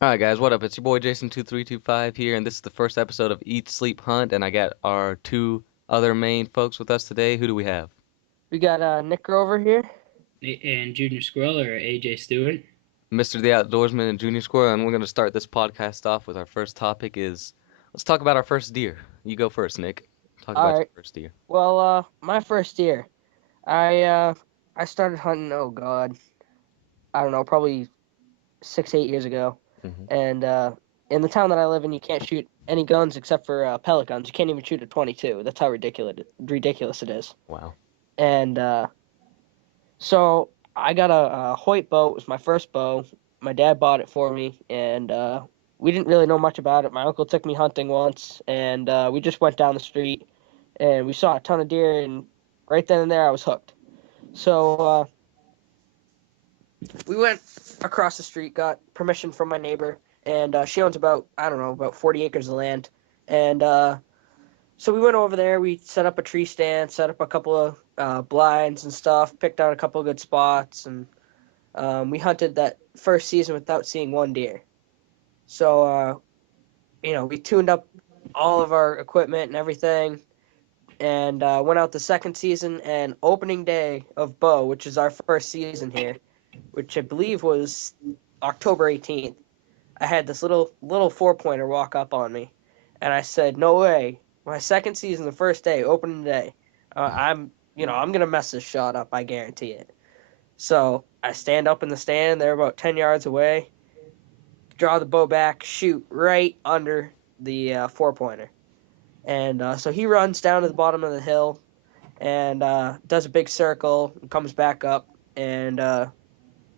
All right, guys, what up? It's your boy Jason2325 here, and this is the first episode of Eat, Sleep, Hunt, and I got our two other main folks with us today. Who do we have? We got Nick over here. And Junior Squirrel or AJ Stewart. Mr. The Outdoorsman and Junior Squirrel, and we're going to start this podcast off with our first topic is, let's talk about our first deer. You go first, Nick. Talk All about your right. first deer. Well, my first year, I started hunting. Oh God, I don't know, probably 6, 8 years ago. Hmm. And in the town that I live in, you can't shoot any guns except for pellet guns. You can't even shoot a 22. That's how ridiculous it is. Wow. And so I got a Hoyt bow. It was my first bow. My dad bought it for me, and we didn't really know much about it. My uncle took me hunting once, and we just went down the street, and we saw a ton of deer, and right then and there I was hooked. So we went across the street, got permission from my neighbor, and she owns about, I don't know, about 40 acres of land, and so we went over there. We set up a tree stand, set up a couple of blinds and stuff, picked out a couple of good spots, and we hunted that first season without seeing one deer. So we tuned up all of our equipment and everything, and went out the second season and opening day of bow, which is our first season here, which I believe was October 18th. I had this little 4 pointer walk up on me, and I said, "No way! My second season, the first day, opening day. I'm gonna mess this shot up. I guarantee it." So I stand up in the stand. They're about 10 yards away. Draw the bow back, shoot right under the 4 pointer, and so he runs down to the bottom of the hill and does a big circle, and comes back up, and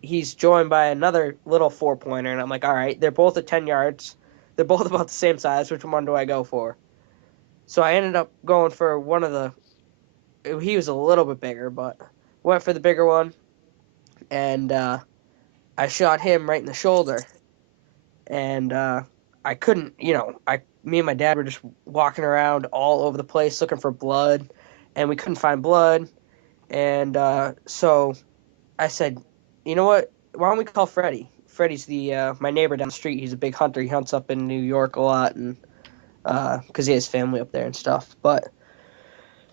he's joined by another little 4 pointer, and I'm like, all right, they're both at 10 yards. They're both about the same size. Which one do I go for? So I ended up going for one of the. He was a little bit bigger, but went for the bigger one, and I shot him right in the shoulder, and I couldn't, me and my dad were just walking around all over the place looking for blood, and we couldn't find blood, and so I said, you know what? Why don't we call Freddie? Freddie's the my neighbor down the street. He's a big hunter. He hunts up in New York a lot, and because he has family up there and stuff. But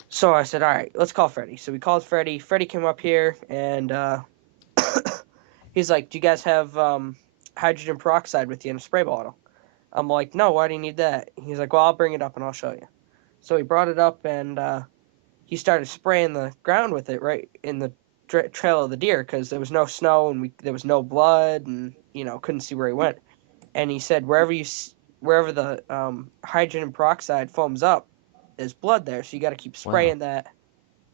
so I said, all right, let's call Freddie. So we called Freddie. Freddie came up here, and he's like, "Do you guys have hydrogen peroxide with you in a spray bottle?" I'm like, "No, why do you need that?" He's like, "Well, I'll bring it up and I'll show you." So he brought it up, and he started spraying the ground with it right in the trail of the deer because there was no snow and there was no blood, and couldn't see where he went. And he said wherever the hydrogen peroxide foams up, there's blood there, so you got to keep Wow. spraying that,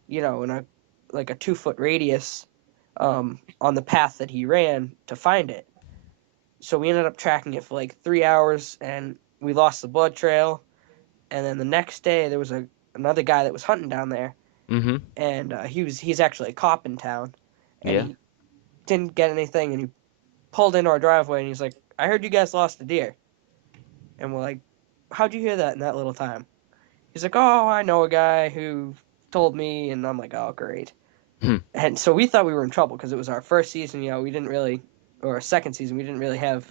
in a like a 2 foot radius on the path that he ran to find it. So we ended up tracking it for like 3 hours, and we lost the blood trail. And then the next day, there was another guy that was hunting down there, Mm-hmm. and he's actually a cop in town, and Yeah. he didn't get anything, and he pulled into our driveway, and he's like, "I heard you guys lost a deer," and we're like, "How'd you hear that in that little time?" He's like, "Oh, I know a guy who told me," and I'm like, "Oh, great." Hmm. And so we thought we were in trouble because it was our first season. We didn't really, or our second season, we didn't really have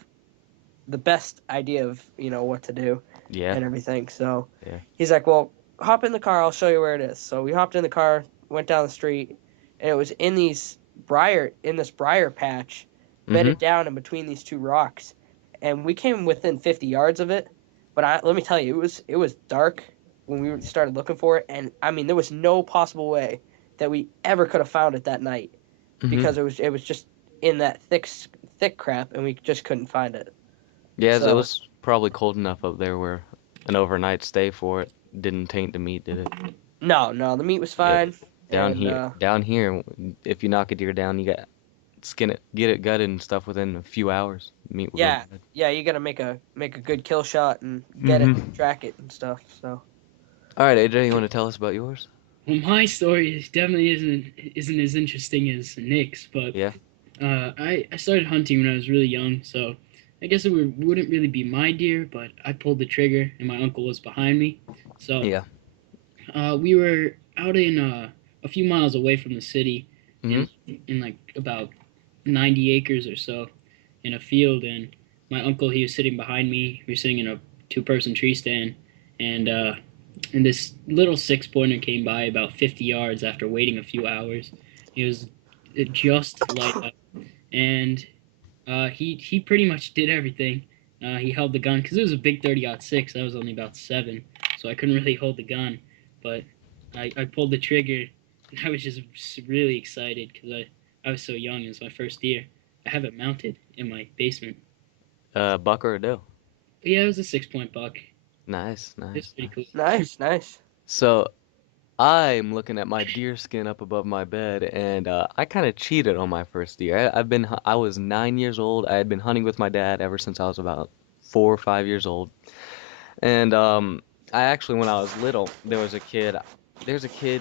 the best idea of what to do Yeah. and everything. So Yeah. he's like, "Well, hop in the car. I'll show you where it is." So we hopped in the car, went down the street, and it was in this briar patch, Mm-hmm. bedded down in between these two rocks, and we came within 50 yards of it. But let me tell you, it was dark when we started looking for it, and I mean, there was no possible way that we ever could have found it that night Mm-hmm. because it was just in that thick crap, and we just couldn't find it. Yeah, it So was probably cold enough up there where an overnight stay for it didn't taint the meat, did it? no, no, the meat was Yeah. fine, and Down here, if you knock a deer down, you got skin it, get it gutted and stuff within a few hours. Meat will go yeah, bad. yeah, you gotta make a good kill shot and get it, Mm-hmm. track it and stuff. So All right, AJ, you want to tell us about yours? Well, my story definitely isn't as interesting as Nick's, but Yeah. I started hunting when I was really young, so I guess wouldn't really be my deer, but I pulled the trigger and my uncle was behind me. So Yeah. we were out in a few miles away from the city, Mm-hmm. in like about 90 acres or so, in a field, and my uncle, he was sitting behind me. We were sitting in a two-person tree stand, and this little six-pointer came by about 50 yards after waiting a few hours. He was just light up, and he pretty much did everything. He held the gun because it was a big 30-06. I was only about 7, so I couldn't really hold the gun. But I pulled the trigger, and I was just really excited because I was so young. It was my first deer. I have it mounted in my basement. Buck or a doe? But yeah, it was a 6-point buck. Nice, It's nice, pretty nice. cool. Nice, nice. So I'm looking at my deer skin up above my bed, and I kind of cheated on my first deer. I was 9 years old. I had been hunting with my dad ever since I was about 4 or 5 years old. And I actually, when I was little, There's a kid.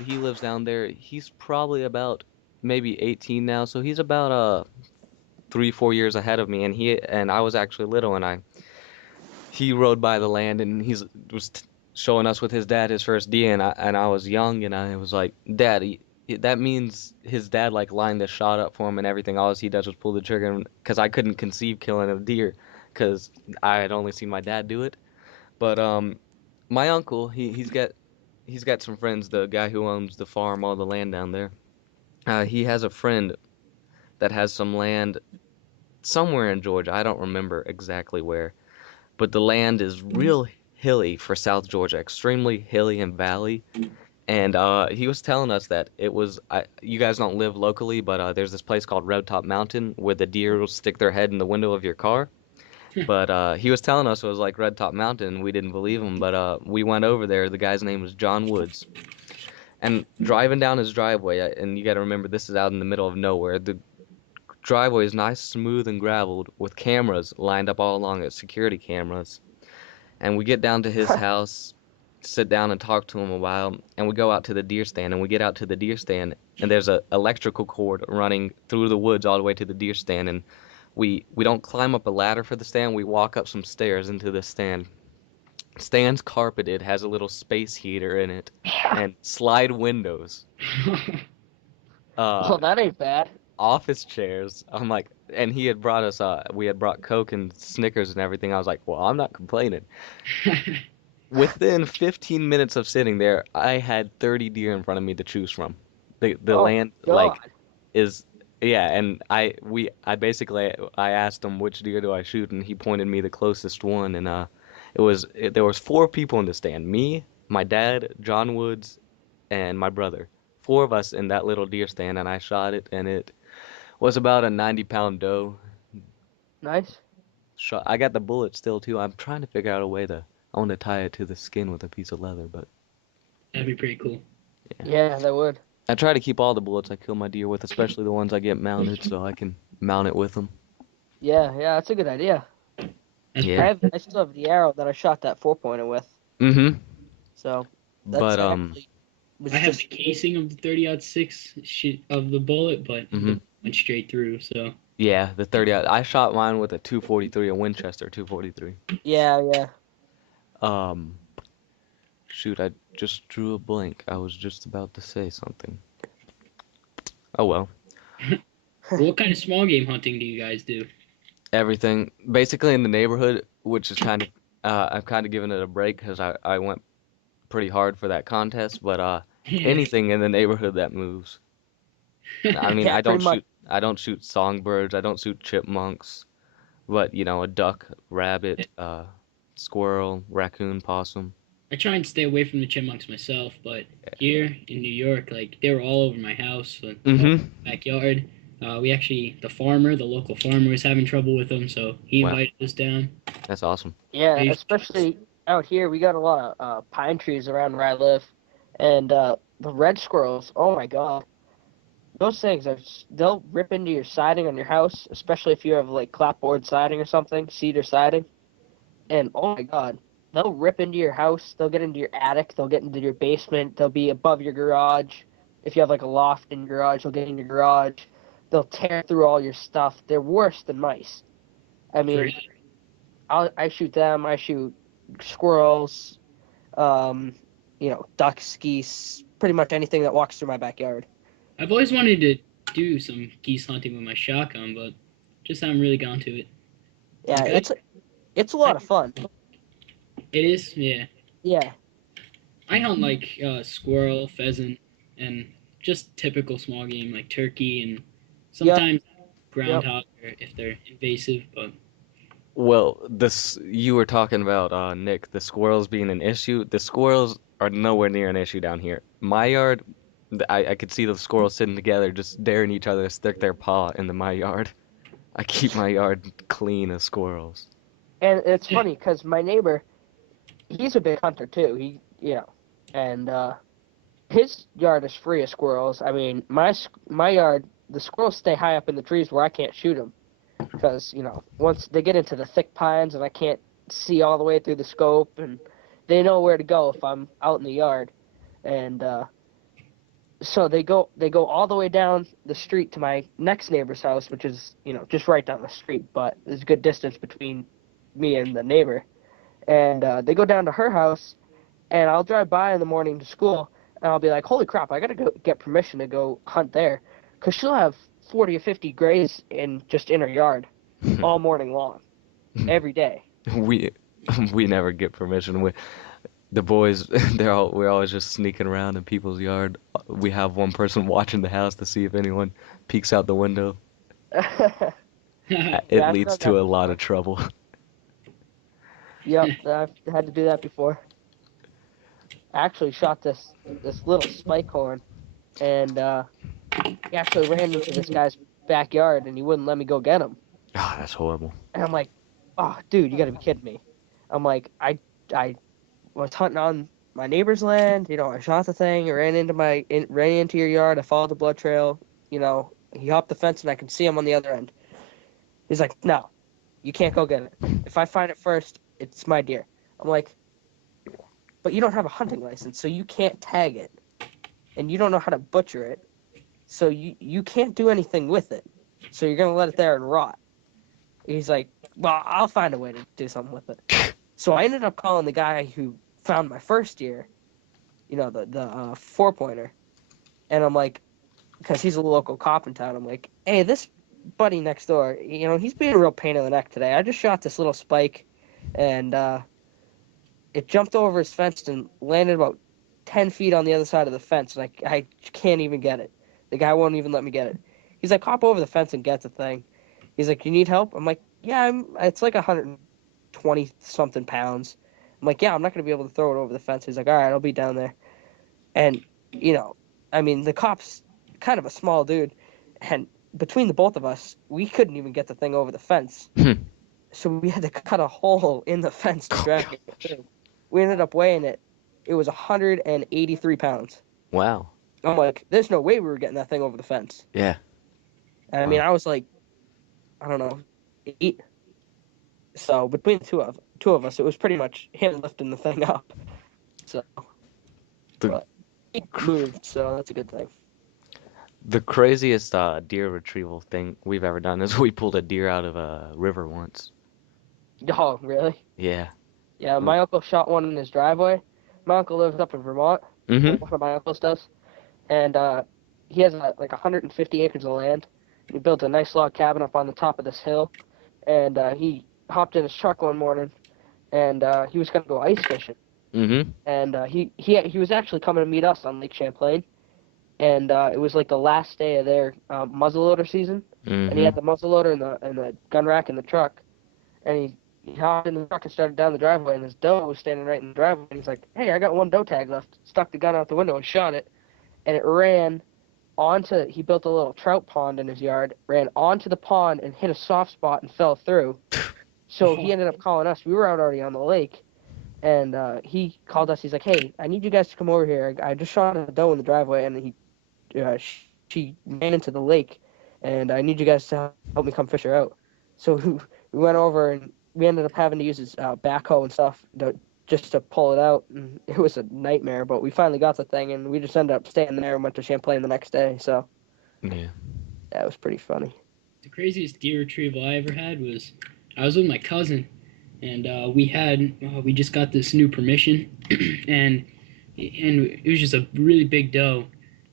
He lives down there. He's probably about maybe 18 now, so he's about 3, 4 years ahead of me. And I was actually little, and I he rode by the land, and showing us with his dad his first deer, and I was young, and I was like, Dad, that means his dad like lined the shot up for him and everything. All he does was pull the trigger, because I couldn't conceive killing a deer, because I had only seen my dad do it. But my uncle, he's got some friends. The guy who owns the farm, all the land down there. He has a friend that has some land somewhere in Georgia. I don't remember exactly where, but the land is real hilly for South Georgia, extremely hilly and valley. And he was telling us that you guys don't live locally, but there's this place called Red Top Mountain where the deer will stick their head in the window of your car. But he was telling us it was like Red Top Mountain. We didn't believe him, but we went over there. The guy's name was John Woods. And driving down his driveway, and you got to remember this is out in the middle of nowhere. The driveway is nice, smooth, and graveled with cameras lined up all along it, security cameras. And we get down to his house, sit down and talk to him a while, and we go out to the deer stand. And we get out to the deer stand, and there's a electrical cord running through the woods all the way to the deer stand. And we don't climb up a ladder for the stand. We walk up some stairs into the stand. Stand's carpeted, has a little space heater in it, and slide windows. Well, Uh, that ain't bad. Office chairs. I'm like, and he had brought us, we had brought Coke and Snickers and everything. I was like, well, I'm not complaining. Within 15 minutes of sitting there, I had 30 deer in front of me to choose from. The Oh land, God. like, is, yeah, and I asked him, which deer do I shoot, and he pointed me the closest one, and there was 4 people in the stand: me, my dad, John Woods, and my brother. 4 of us in that little deer stand, and I shot it, and it was about a 90-pound doe. Nice. I got the bullet still too. I'm trying to figure out a way I want to tie it to the skin with a piece of leather, but That'd be pretty cool. yeah. Yeah, that would. I try to keep all the bullets I kill my deer with, especially the ones I get mounted, so I can mount it with them. Yeah, that's a good idea. That's Yeah. I still have the arrow that I shot that 4-pointer with. Mm-hmm. So that's But actually was I have just the casing of the 30-06 of the bullet, but Mhm. it went straight through. So Yeah, the 30. I shot mine with a 243, a Winchester 243. yeah. Um, Shoot, I just drew a blank. I was just about to say something. Oh well. what kind of small game hunting do you guys do? Everything basically in the neighborhood, which is kind of I've kind of given it a break because I went pretty hard for that contest, but anything in the neighborhood that moves. I mean, Yeah, pretty much. I don't shoot songbirds, I don't shoot chipmunks, but a duck, rabbit, squirrel, raccoon, possum. I try and stay away from the chipmunks myself, but here in New York, like they were all over my house, all in Mm-hmm. my backyard. The local farmer was having trouble with them, so he Wow, invited us down. that's awesome. Yeah, They- especially out here, we got a lot of pine trees around where I live, and the red squirrels. Oh my God, those things they'll rip into your siding on your house, especially if you have like clapboard siding or something, cedar siding. And oh my God, they'll rip into your house. They'll get into your attic. They'll get into your basement. They'll be above your garage. If you have like a loft in your garage, they'll get in your garage. They'll tear through all your stuff. They're worse than mice. I mean, I shoot them. I shoot squirrels. Um, ducks, geese, pretty much anything that walks through my backyard. I've always wanted to do some geese hunting with my shotgun, but just haven't really gone to it. Yeah, Okay. it's a I, lot of fun. it is, yeah. Yeah, I hunt like squirrel, pheasant, and just typical small game like turkey and yep, sometimes yep. groundhog if they're invasive. But Well, this you were talking about, Nick, the squirrels being an issue. The squirrels are nowhere near an issue down here. My yard, I could see the squirrels sitting together, just daring each other to stick their paw into my yard. I keep my yard clean of squirrels. And it's funny because my neighbor, he's a big hunter too. And his yard is free of squirrels. I mean, my yard, the squirrels stay high up in the trees where I can't shoot them because once they get into the thick pines and I can't see all the way through the scope, and they know where to go if I'm out in the yard, and so they go all the way down the street to my next neighbor's house, which is just right down the street, but there's a good distance between me and the neighbor, and they go down to her house, and I'll drive by in the morning to school, and I'll be like, holy crap, I gotta go get permission to go hunt there, because she'll have 40 or 50 grays in her yard all morning long, every day. We we never get permission. The boys, we're always just sneaking around in people's yard. We have one person watching the house to see if anyone peeks out the window. yeah, It Yeah, I've leads done that to a lot before. of trouble. Yep, I've had to do that before. I actually shot this little spike horn, and he actually ran into this guy's backyard, and he wouldn't let me go get him. Ah, that's horrible. And I'm like, oh, dude, you got to be kidding me. I'm like, I was hunting on my neighbor's land. I shot the thing. It ran into your yard. I followed the blood trail. He hopped the fence, and I can see him on the other end. He's like, no, you can't go get it. If I find it first, it's my deer. I'm like, but you don't have a hunting license, so you can't tag it, and you don't know how to butcher it, so you can't do anything with it. So you're gonna let it there and rot. He's like, well, I'll find a way to do something with it. So I ended up calling the guy who found my first deer, the 4 pointer, and I'm like, because he's a local cop in town. I'm like, hey, this buddy next door, he's being a real pain in the neck today. I just shot this little spike, and it jumped over his fence and landed about 10 feet on the other side of the fence, and I can't even get it. The guy won't even let me get it. He's like, hop over the fence and get the thing. He's like, you need help? I'm like, yeah, it's like 120 something pounds. I'm like, yeah, I'm not going to be able to throw it over the fence. He's like, all right, I'll be down there. And, you know, I mean, the cop's kind of a small dude, and between the both of us, we couldn't even get the thing over the fence. Hmm. So we had to cut a hole in the fence to Oh drag it gosh. through. We ended up weighing it. It was 183 pounds. Wow. I'm like, there's no way we were getting that thing over the fence. Yeah. And I mean, Wow. I was like, I don't know, 8. So between the two of us, it was pretty much him lifting the thing up. So, The but he cr- moved, so that's a good thing. the craziest deer retrieval thing we've ever done is we pulled a deer out of a river once. Oh, really? Yeah. Yeah, my uncle shot one in his driveway. My uncle lives up in Vermont. Well, Mm-hmm. one of my uncles does, and he has like 150 acres of land. He built a nice log cabin up on the top of this hill, and he hopped in his truck one morning, and he was gonna go ice fishing, Mm-hmm. and he was actually coming to meet us on Lake Champlain, and it was like the last day of their muzzleloader season, and he Mm-hmm. had the muzzleloader and the gun rack in the truck, and he hopped in the truck and started down the driveway, and his doe was standing right in the driveway, and he's like, "Hey, I got one doe tag left." Stuck the gun out the window and shot it, and it ran onto. He built a little trout pond in his yard, ran onto the pond and hit a soft spot and fell through. So he ended up calling us. We were out already on the lake, and he called us. He's like, "Hey, I need you guys to come over here. I just shot a doe in the driveway, and she ran into the lake, and I need you guys to help me come fish her out." So we went over, and we ended up having to use his backhoe and stuff just to pull it out. And it was a nightmare, but we finally got the thing, and we just ended up staying there and went to Champlain the next day. So Yeah. that was pretty funny. the craziest deer retrieval I ever had was I was with my cousin, and we just got this new permission, and it was just a really big doe,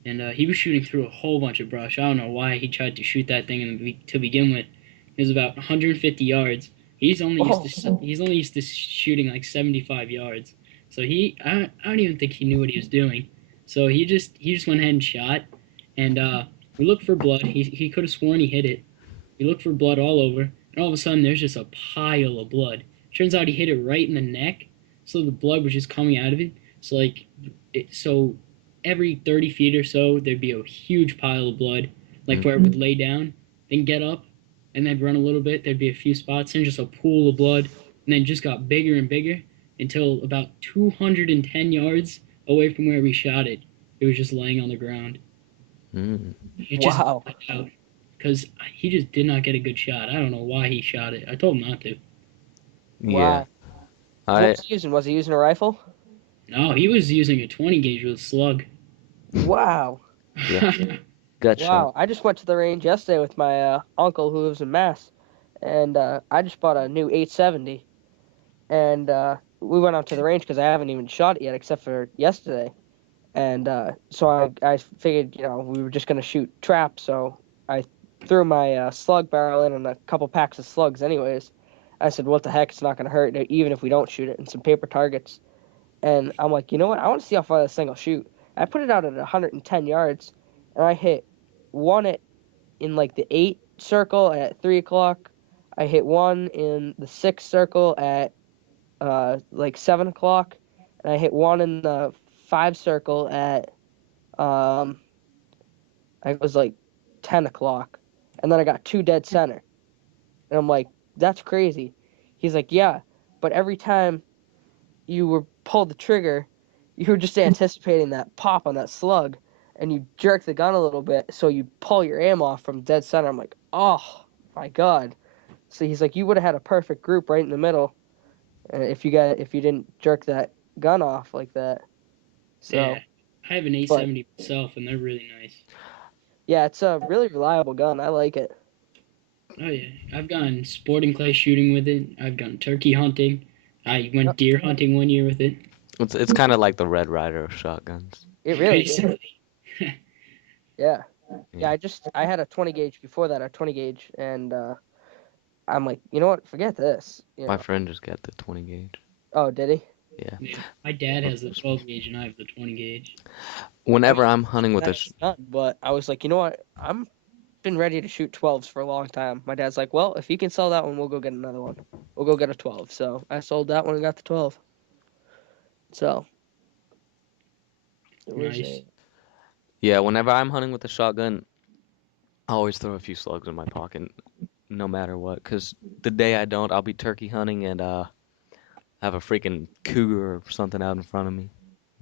and he was shooting through a whole bunch of brush. I don't know why he tried to shoot that thing to begin with. It was about 150 yards, Oh, He's only used to shooting like 75 yards. So I don't even think he knew what he was doing. So he just went ahead and shot, and we looked for blood. He could have sworn he hit it. We looked for blood all over, and all of a sudden there's just a pile of blood. Turns out he hit it right in the neck, so the blood was just coming out of it. So so every 30 feet or so there'd be a huge pile of blood, like where it would lay down, then get up, and then run a little bit. There'd be a few spots, and just a pool of blood, and then just got bigger and bigger until about 210 yards away from where we shot it. It was just laying on the ground. Mm. It just wow. blacked out because he just did not get a good shot. I don't know why he shot it. I told him not to. Yeah. Wow. So what I was he using? Was he using a rifle? No, he was using a 20 gauge with a slug. Wow. yeah, gut shot. Wow. I just went to the range yesterday with my uncle who lives in Mass, and I just bought a new 870, and we went out to the range because I haven't even shot it yet except for yesterday. And so I figured, we were just going to shoot traps. So I threw my slug barrel in and a couple packs of slugs, anyways. I said, what the heck? It's not going to hurt, even if we don't shoot it, and some paper targets. And I'm like, you know what? I want to see how far this thing will shoot. I put it out at 110 yards, and I hit one in like the 8 circle at 3 o'clock. I hit one in the 6 circle at like 7 o'clock. And I hit one in the 5 circle at um, I was like 10 o'clock, and then I got two dead center, and I'm like, that's crazy. He's like, yeah, but every time you were pulled the trigger, you were just anticipating that pop on that slug, and you jerk the gun a little bit, so you pull your aim off from dead center. I'm like, oh my god. So he's like, you would have had a perfect group right in the middle, if you didn't jerk that gun off like that. Yeah, So, I have an but 870 myself, and they're really nice. yeah, it's a really reliable gun. I like it. Oh yeah, I've gone sporting clay shooting with it. I've gone turkey hunting. I went Yep, deer hunting one year with it. It's kind of like the Red Rider of shotguns. it really is. Basically, Yeah. Yeah, Yeah. I had a 20 gauge before that, a 20 gauge, and I'm like, you know what? Forget this. My friend just got the 20 gauge. Oh, did he? Yeah. yeah. My dad has the 12 gauge, and I have the 20 gauge. I mean, Whenever I'm hunting with a that's not, but I was like, you know what? I'm been ready to shoot 12s for a long time. My dad's like, well, if you can sell that one, we'll go get another one. We'll go get a 12. So I sold that one and got the 12. So it was Nice. a yeah, whenever I'm hunting with a shotgun, I always throw a few slugs in my pocket, no matter what. 'Cause the day I don't, I'll be turkey hunting and have a freaking cougar or something out in front of me.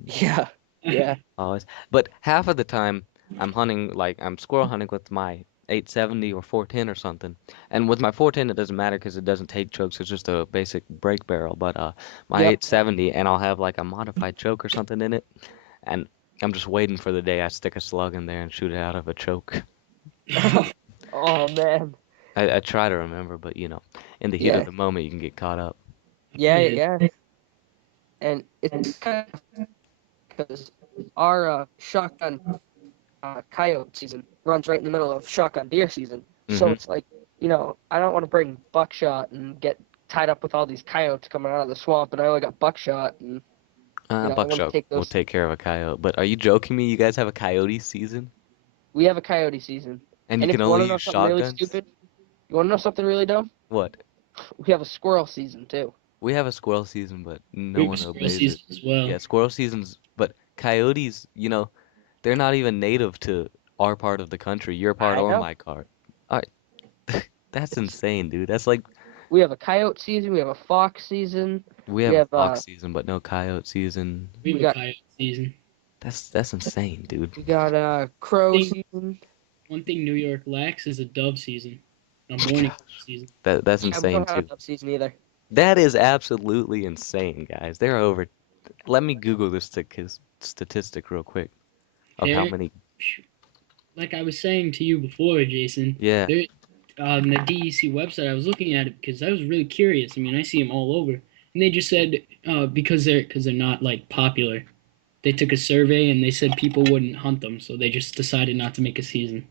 yeah, yeah. Always. But half of the time, I'm hunting like I'm squirrel hunting with my 870 or 410 or something. And with my 410, it doesn't matter because it doesn't take chokes. It's just a basic break barrel. But my Yep. 870, and I'll have like a modified choke or something in it, and I'm just waiting for the day I stick a slug in there and shoot it out of a choke. Oh man. I try to remember, but in the heat of Yeah. the moment, you can get caught up. Yeah, Yeah. yeah. And it's kind of because our shotgun coyote season runs right in the middle of shotgun deer season. So Mm-hmm. it's like, I don't want to bring buckshot and get tied up with all these coyotes coming out of the swamp, and I only got buckshot, and I want to Buckshot take will those. take care of a coyote. But are you joking me? You guys have a coyote season, We have a coyote season, and you and if can you want only to know use something really shotguns? stupid, you want to know something really dumb? What? We have a squirrel season too. We have a squirrel season, but We no have a one squirrel obeys it. season as well. Yeah, squirrel seasons, but coyotes, they're not even native to our part of the country, your part I or know. my part. All right, that's It's insane, dude. That's like we have a coyote season. We have a fox season. we We have a have fox season, but no coyote season. We we have a got coyote season. That's insane, dude. we got crow Thing, season. one thing New York lacks is a dove season, a morning season. That's Yeah, we insane don't have a too. dove season either. That is absolutely insane, guys. There are over. Let me Google this statistic real quick of how There, many. like I was saying to you before, Jason, Yeah. there on the DEC website, I was looking at it because I was really curious. I mean, I see them all over, and they just said because they're not like popular. They took a survey and they said people wouldn't hunt them, so they just decided not to make a season.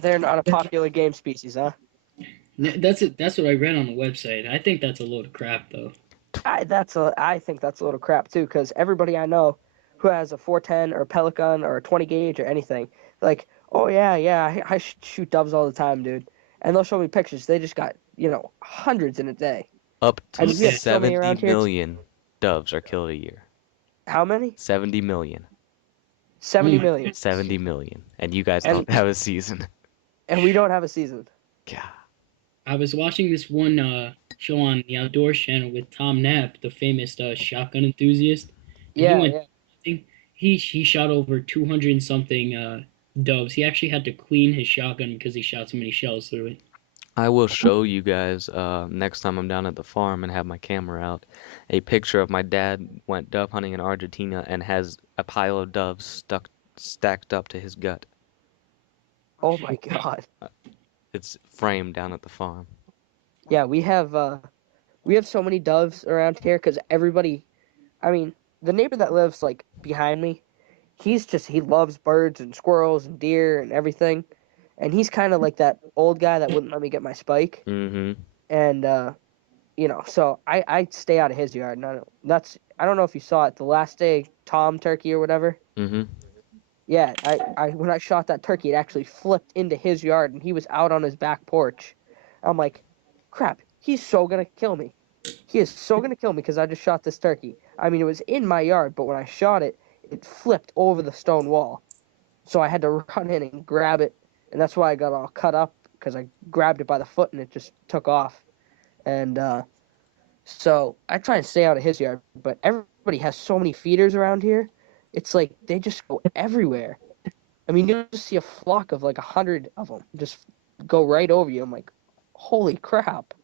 They're not a popular game species, huh? That's it. That's what I read on the website. I think that's a load of crap, though. I think that's a little crap too, because everybody I know who has a 410 or a Pelican or a 20 gauge or anything, like, oh yeah, I shoot doves all the time, dude. And they'll show me pictures. They just got, hundreds in a day. Up I to mean, we have Okay. so many 70 around here. It's million doves are killed a year. how many? 70 million. Oh 70 my million. goodness. 70 million. And you guys And don't have a season. we don't have a season. God. I was watching this one show on the Outdoors channel with Tom Knapp, the famous shotgun enthusiast, and he Yeah, went. yeah. He shot over 200 and something doves. He actually had to clean his shotgun because he shot so many shells through it. I will show you guys next time I'm down at the farm and have my camera out a picture of my dad went dove hunting in Argentina and has a pile of doves stacked up to his gut. Oh my God. It's framed down at the farm. Yeah, we have so many doves around here because everybody. I mean, the neighbor that lives like behind me, he loves birds and squirrels and deer and everything, and he's kind of like that old guy that wouldn't let me get my spike, Mm-hmm. and so I stay out of his yard. And I don't know if you saw it the last day Tom turkey or whatever. Mm-hmm. Yeah, I when I shot that turkey, it actually flipped into his yard, and he was out on his back porch. I'm like, crap, he's so gonna kill me. He is so gonna kill me because I just shot this turkey. I mean, it was in my yard, but when I shot it, it flipped over the stone wall. So I had to run in and grab it, and that's why I got all cut up because I grabbed it by the foot and it just took off. And so I try and stay out of his yard, but everybody has so many feeders around here. It's like they just go everywhere. I mean, you'll just see a flock of like 100 of them just go right over you. I'm like, holy crap,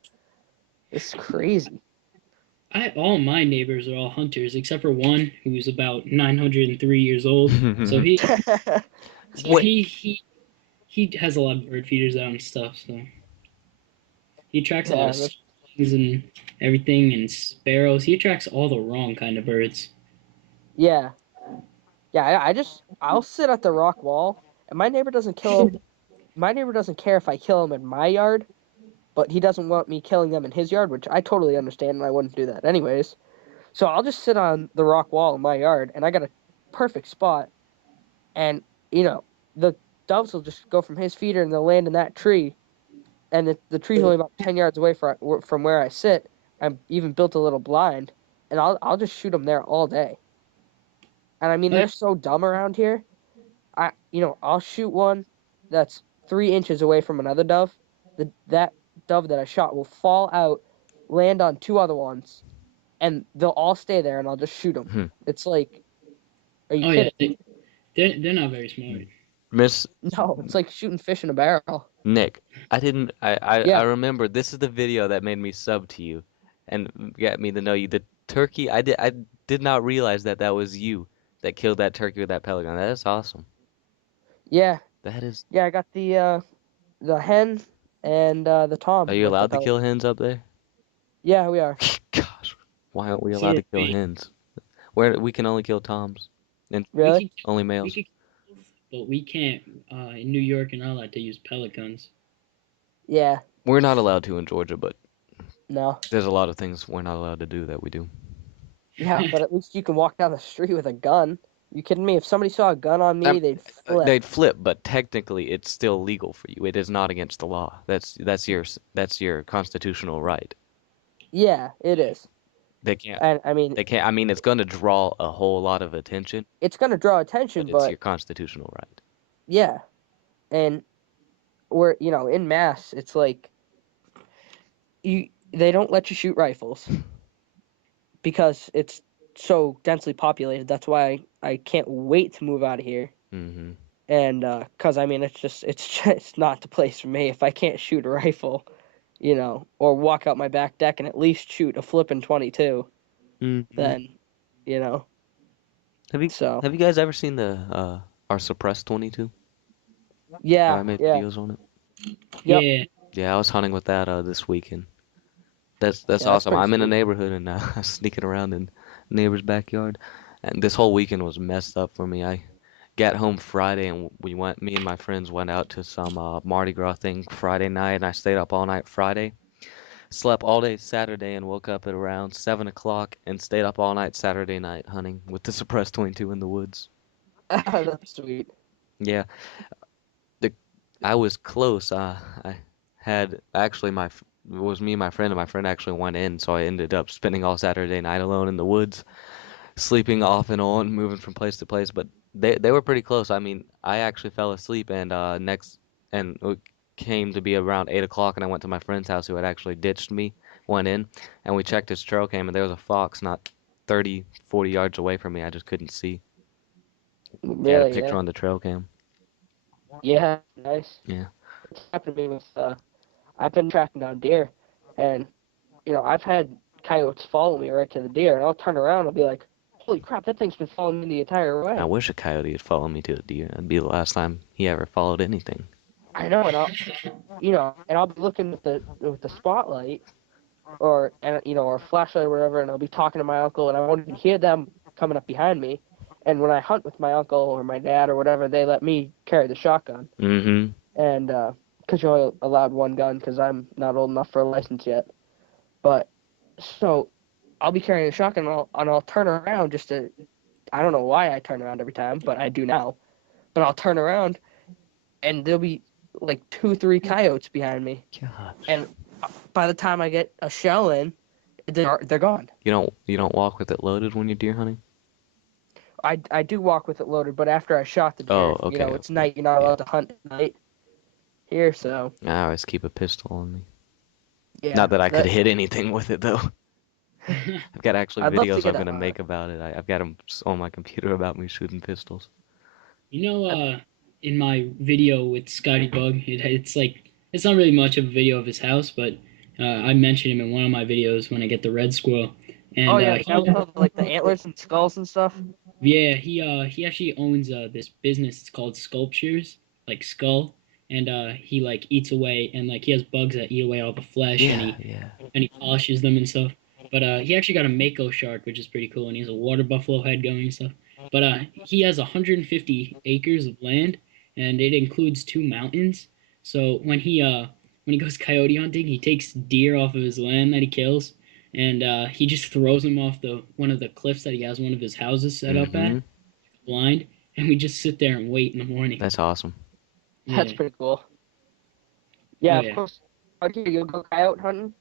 this is crazy. All my neighbors are all hunters except for one who's about 903 years old. So he so What? he has a lot of bird feeders out and stuff. So he attracts a lot Yeah, of swans and everything and sparrows. He attracts all the wrong kind of birds. yeah, yeah. I'll sit at the rock wall, and my neighbor doesn't care if I kill him in my yard, but he doesn't want me killing them in his yard, which I totally understand, and I wouldn't do that anyways. So I'll just sit on the rock wall in my yard, and I got a perfect spot, and the doves will just go from his feeder and they'll land in that tree, and the tree's only about 10 yards away from where I sit. I even built a little blind, and I'll just shoot them there all day. And I mean, they're But so dumb around here. I'll shoot one that's 3 inches away from another dove. That dove that I shot will fall out, land on two other ones, and they'll all stay there, and I'll just shoot them. Hmm. It's like, are you oh yeah, kidding? they're not very smart. Miss No, it's like shooting fish in a barrel. Nick, I didn't. I Yeah, remember this is the video that made me sub to you, and got me to know you. The turkey. I did not realize that that was you that killed that turkey with that pelican. That is awesome. yeah, That is. yeah. I got the hen and the Are tom you with the allowed to pelican. kill hens up there? Yeah, we are. Gosh, why aren't we allowed See, to kill hens? Where we can only kill toms and we Really? can only we males. could, but we can't. In New York, you're not allowed to use pelicans. Yeah. We're not allowed to in Georgia, but No. there's a lot of things we're not allowed to do that we do. Yeah, but at least you can walk down the street with a gun. You kidding me? If somebody saw a gun on me, Um, they'd flip. they'd flip, but technically it's still legal for you. It is not against the law. That's your constitutional right. Yeah, it is. They can't And I mean, they can't. I mean, it's going to draw a whole lot of attention, it's gonna draw but attention, it's but your constitutional right. yeah. And we're in mass, it's like they don't let you shoot rifles because it's so densely populated. That's why I can't wait to move out of here. Hmm. And cause I mean, it's just not the place for me if I can't shoot a rifle, or walk out my back deck and at least shoot a flippin' 22. Hmm. Then, you know. Have you So have you guys ever seen the our suppressed 22? How yeah, I made yeah, videos on it. yep, Yeah, Yeah, I was hunting with that this weekend. That's yeah. That's awesome. pretty I'm in a sweet. neighborhood and sneaking around in neighbor's backyard, and this whole weekend was messed up for me. I got home Friday and me and my friends went out to some Mardi Gras thing Friday night, and I stayed up all night Friday. Slept all day Saturday and woke up at around 7 o'clock and stayed up all night Saturday night hunting with the Suppressed 22 in the woods. That's sweet. Yeah, the I was close. I had actually it was me and my friend, and my friend actually went in, so I ended up spending all Saturday night alone in the woods, sleeping off and on, moving from place to place. But they were pretty close. I mean, I actually fell asleep, and it came to be around 8 o'clock, and I went to my friend's house who had actually ditched me, went in, and we checked his trail cam, and there was a fox not 30, 40 yards away from me. I just couldn't see. He had a Really, picture yeah. on the trail cam. Yeah, nice. Yeah. It's happened to me with, I've been tracking down deer, and, I've had coyotes follow me right to the deer, and I'll turn around and I'll be like, holy crap, that thing's been following me the entire I way. wish a coyote had followed me to a deer. That'd be the last time he ever followed anything. I know, and I'll be looking with the spotlight, or a flashlight or whatever, and I'll be talking to my uncle, and I won't even hear them coming up behind me. And when I hunt with my uncle or my dad or whatever, they let me carry the shotgun, Mm-hmm. and because you're only allowed one gun, because I'm not old enough for a license yet. But so I'll be carrying the shotgun, and I'll turn around just to. I don't know why I turn around every time, but I do now. But I'll turn around, and there'll be like 2, 3 coyotes behind me, Gosh. and by the time I get a shell in, they're gone. You don't walk with it loaded when you're deer hunting? I do walk with it loaded, but after I shot the Oh, deer, okay, it's okay. night. You're not Yeah. allowed to hunt at night here, so I always keep a pistol on me. yeah. Not that I could That hit anything with it though. I've got actually I'd love to videos I'm get gonna a. make about it. I've got them on my computer about me shooting pistols. You know, I'd, in my video with Scotty Bug, it's like it's not really much of a video of his house, but I mention him in one of my videos when I get the red squirrel, oh and yeah, the guy with all like the antlers and skulls and stuff. yeah, he actually owns this business. It's called Sculptures, like skull, and he like eats away, and like he has bugs that eat away all the flesh, and Yeah, he yeah. and he polishes them and stuff. But he actually got a mako shark, which is pretty cool, and he has a water buffalo head going and stuff. But he has 150 acres of land, and it includes 2 mountains. So when he goes coyote hunting, he takes deer off of his land that he kills, and he just throws them off the one of the cliffs that he has one of his houses set up at, Mm-hmm. blind, and we just sit there and wait in the morning. That's awesome. That's Yeah. pretty cool. Oh Yeah, of yeah. course. Out here, you'll go coyote hunting.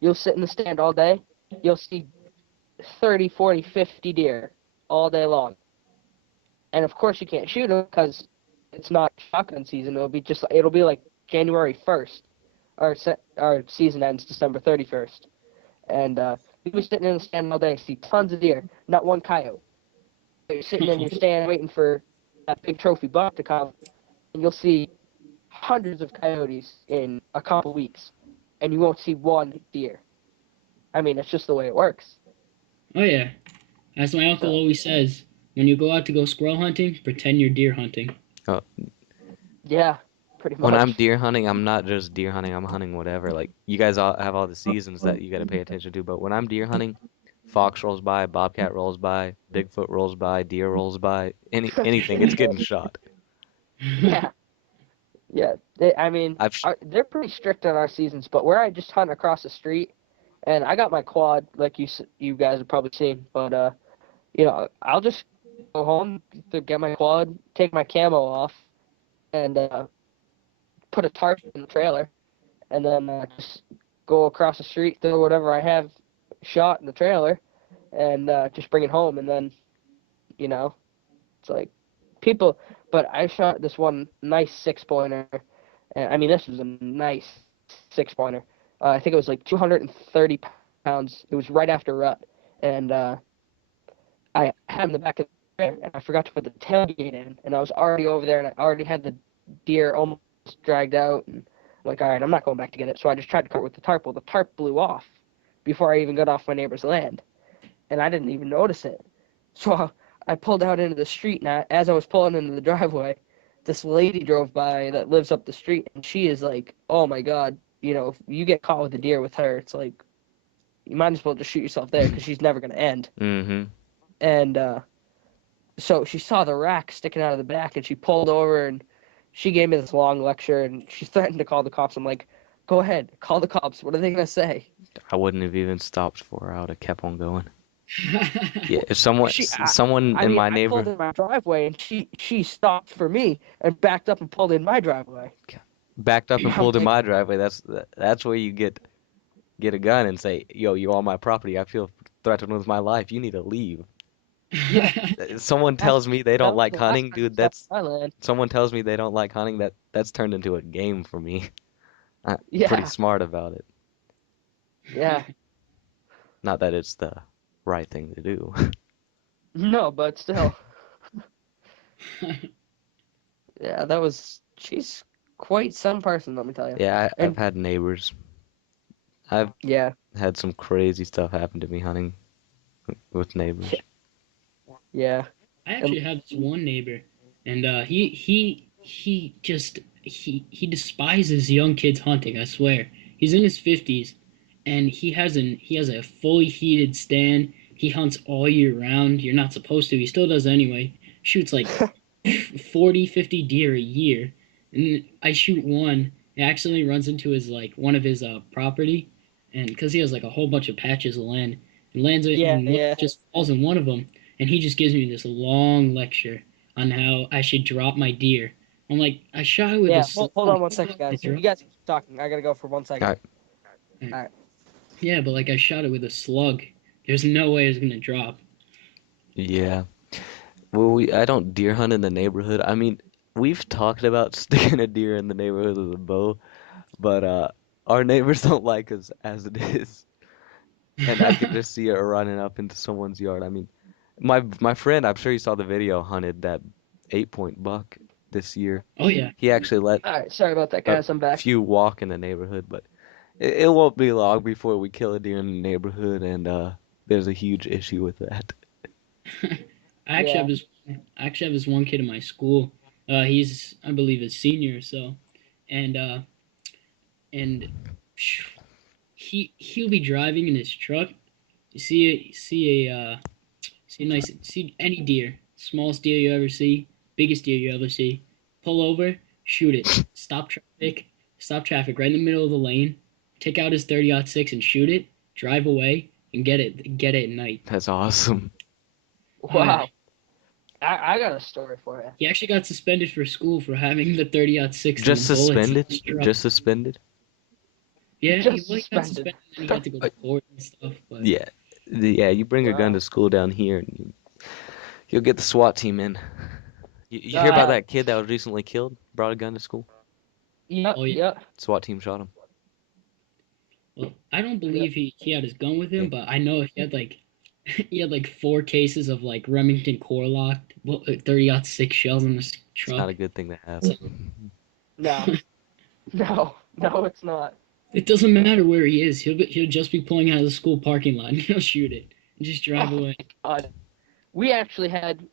You'll sit in the stand all day. You'll see 30, 40, 50 deer all day long. And of course, you can't shoot them because it's not shotgun season. It'll be like January 1st. Our season ends December 31st. And you'll be sitting in the stand all day, see tons of deer, not one coyote. You're sitting in your stand waiting for that big trophy buck to come, and you'll see hundreds of coyotes in a couple weeks, and you won't see one deer. I mean, it's just the way it works. Oh yeah. As my uncle So, always says, when you go out to go squirrel hunting, pretend you're deer hunting. Uh, yeah, pretty when I'm much. deer hunting, I'm not just deer hunting. I'm hunting whatever. Like you guys all have all the seasons that you got to pay attention to. But when I'm deer hunting, fox rolls by, bobcat rolls by, Bigfoot rolls by, deer rolls by, anything, it's getting shot. Yeah, yeah. I mean, I've they're pretty strict on our seasons, but where I just hunt across the street, and I got my quad, like you guys have probably seen, but I'll just go home to get my quad, take my camo off, and put a tarp in the trailer, and then just go across the street, throw whatever I have shot in the trailer, and just bring it home, and then you know it's like people. But I shot this one nice 6 pointer. And I mean, this was a nice 6 pointer. I think it was like 230 pounds. It was right after rut, and I had him in the back of the trailer, and I forgot to put the tailgate in, and I was already over there, and I already had the deer almost dragged out, and I'm like, all right, I'm not going back to get it. So I just tried to cover it with the tarp. Well, the tarp blew off before I even got off my neighbor's land, and I didn't even notice it. So I pulled out into the street, and as I was pulling into the driveway, this lady drove by that lives up the street, and she is like, oh my God, if you get caught with a deer with her, it's like, you might as well just shoot yourself there because she's never going to end. mm-hmm. And So she saw the rack sticking out of the back, and she pulled over, and she gave me this long lecture, and she threatened to call the cops. I'm like, go ahead, call the cops. What are they gonna say? I wouldn't have even stopped for her. I would have kept on going. Yeah, if someone She, someone I in mean, my I pulled neighbor in my driveway, and she stopped for me and backed up and pulled in my driveway. backed up and I'm pulled in like, my driveway, that's where you get a gun and say, "Yo, you on my property. I feel threatened with my life. You need to leave." yeah, Someone tells me they that don't was like the last hunting, time he dude. stepped That's on my land. someone tells me they don't like hunting. That's turned into a game for me. I'm pretty Yeah, smart about it. yeah, Not that it's the right thing to do. no, but still, yeah, she's quite some person, let me tell you. Yeah, I've And had neighbors. I've yeah, had some crazy stuff happen to me hunting with yeah, neighbors. yeah, I and actually have this one neighbor, and he despises young kids hunting. I swear, he's in his 50s, and he has a fully heated stand. He hunts all year round. You're not supposed to. He still does anyway. Shoots like 40, 50 deer a year, and I shoot one. It accidentally runs into his like one of his property, and because he has like a whole bunch of patches of land, and lands it yeah, and one yeah, just falls in one of them, and he just gives me this long lecture on how I should drop my deer. I'm like, I shot it with a yeah. slug. Hold on one second, I guys. You dropped. guys keep talking. I gotta go for one All second. right. All right. Yeah, but like I shot it with a slug. There's no way it's gonna drop. Yeah. Well, I don't deer hunt in the neighborhood. I mean, we've talked about sticking a deer in the neighborhood with a bow, but our neighbors don't like us as it is. And I could just see it running up into someone's yard. I mean, my friend, I'm sure you saw the video, hunted that 8-point buck this year. Oh yeah. He actually let All right. Sorry about that, a guys. I'm back. few walk in the neighborhood, but it won't be long before we kill a deer in the neighborhood, and there's a huge issue with that. I actually have Yeah. this. I actually have this one kid in my school. He's, I believe, a senior or so, and and he'll be driving in his truck. You see any deer, smallest deer you ever see, biggest deer you ever see, pull over, shoot it, stop traffic right in the middle of the lane, take out his 30-06 and shoot it, drive away, and get it at night. That's awesome. Oh yeah. Wow. I got a story for you. He actually got suspended for school for having the 30-06 and Just the bullets in suspended? his truck. Just suspended? Yeah, Just he got suspended. suspended and he had to go Uh, to court and stuff. But Yeah. Yeah, you bring a gun Wow. to school down here and you'll get the SWAT team in. You hear about Uh, that kid that was recently killed? Brought a gun to school? yep, oh yeah, yep, SWAT team shot him. well, I don't yep. believe he had his gun with him, Yeah. but I know he had like he had like 4 cases of like Remington core locked 30-06 shells in his It's not truck. a good thing to have. So No, no, no, it's not. it doesn't matter where he is. He'll just be pulling out of the school parking lot and he'll shoot it and just drive Oh away. my God. We actually had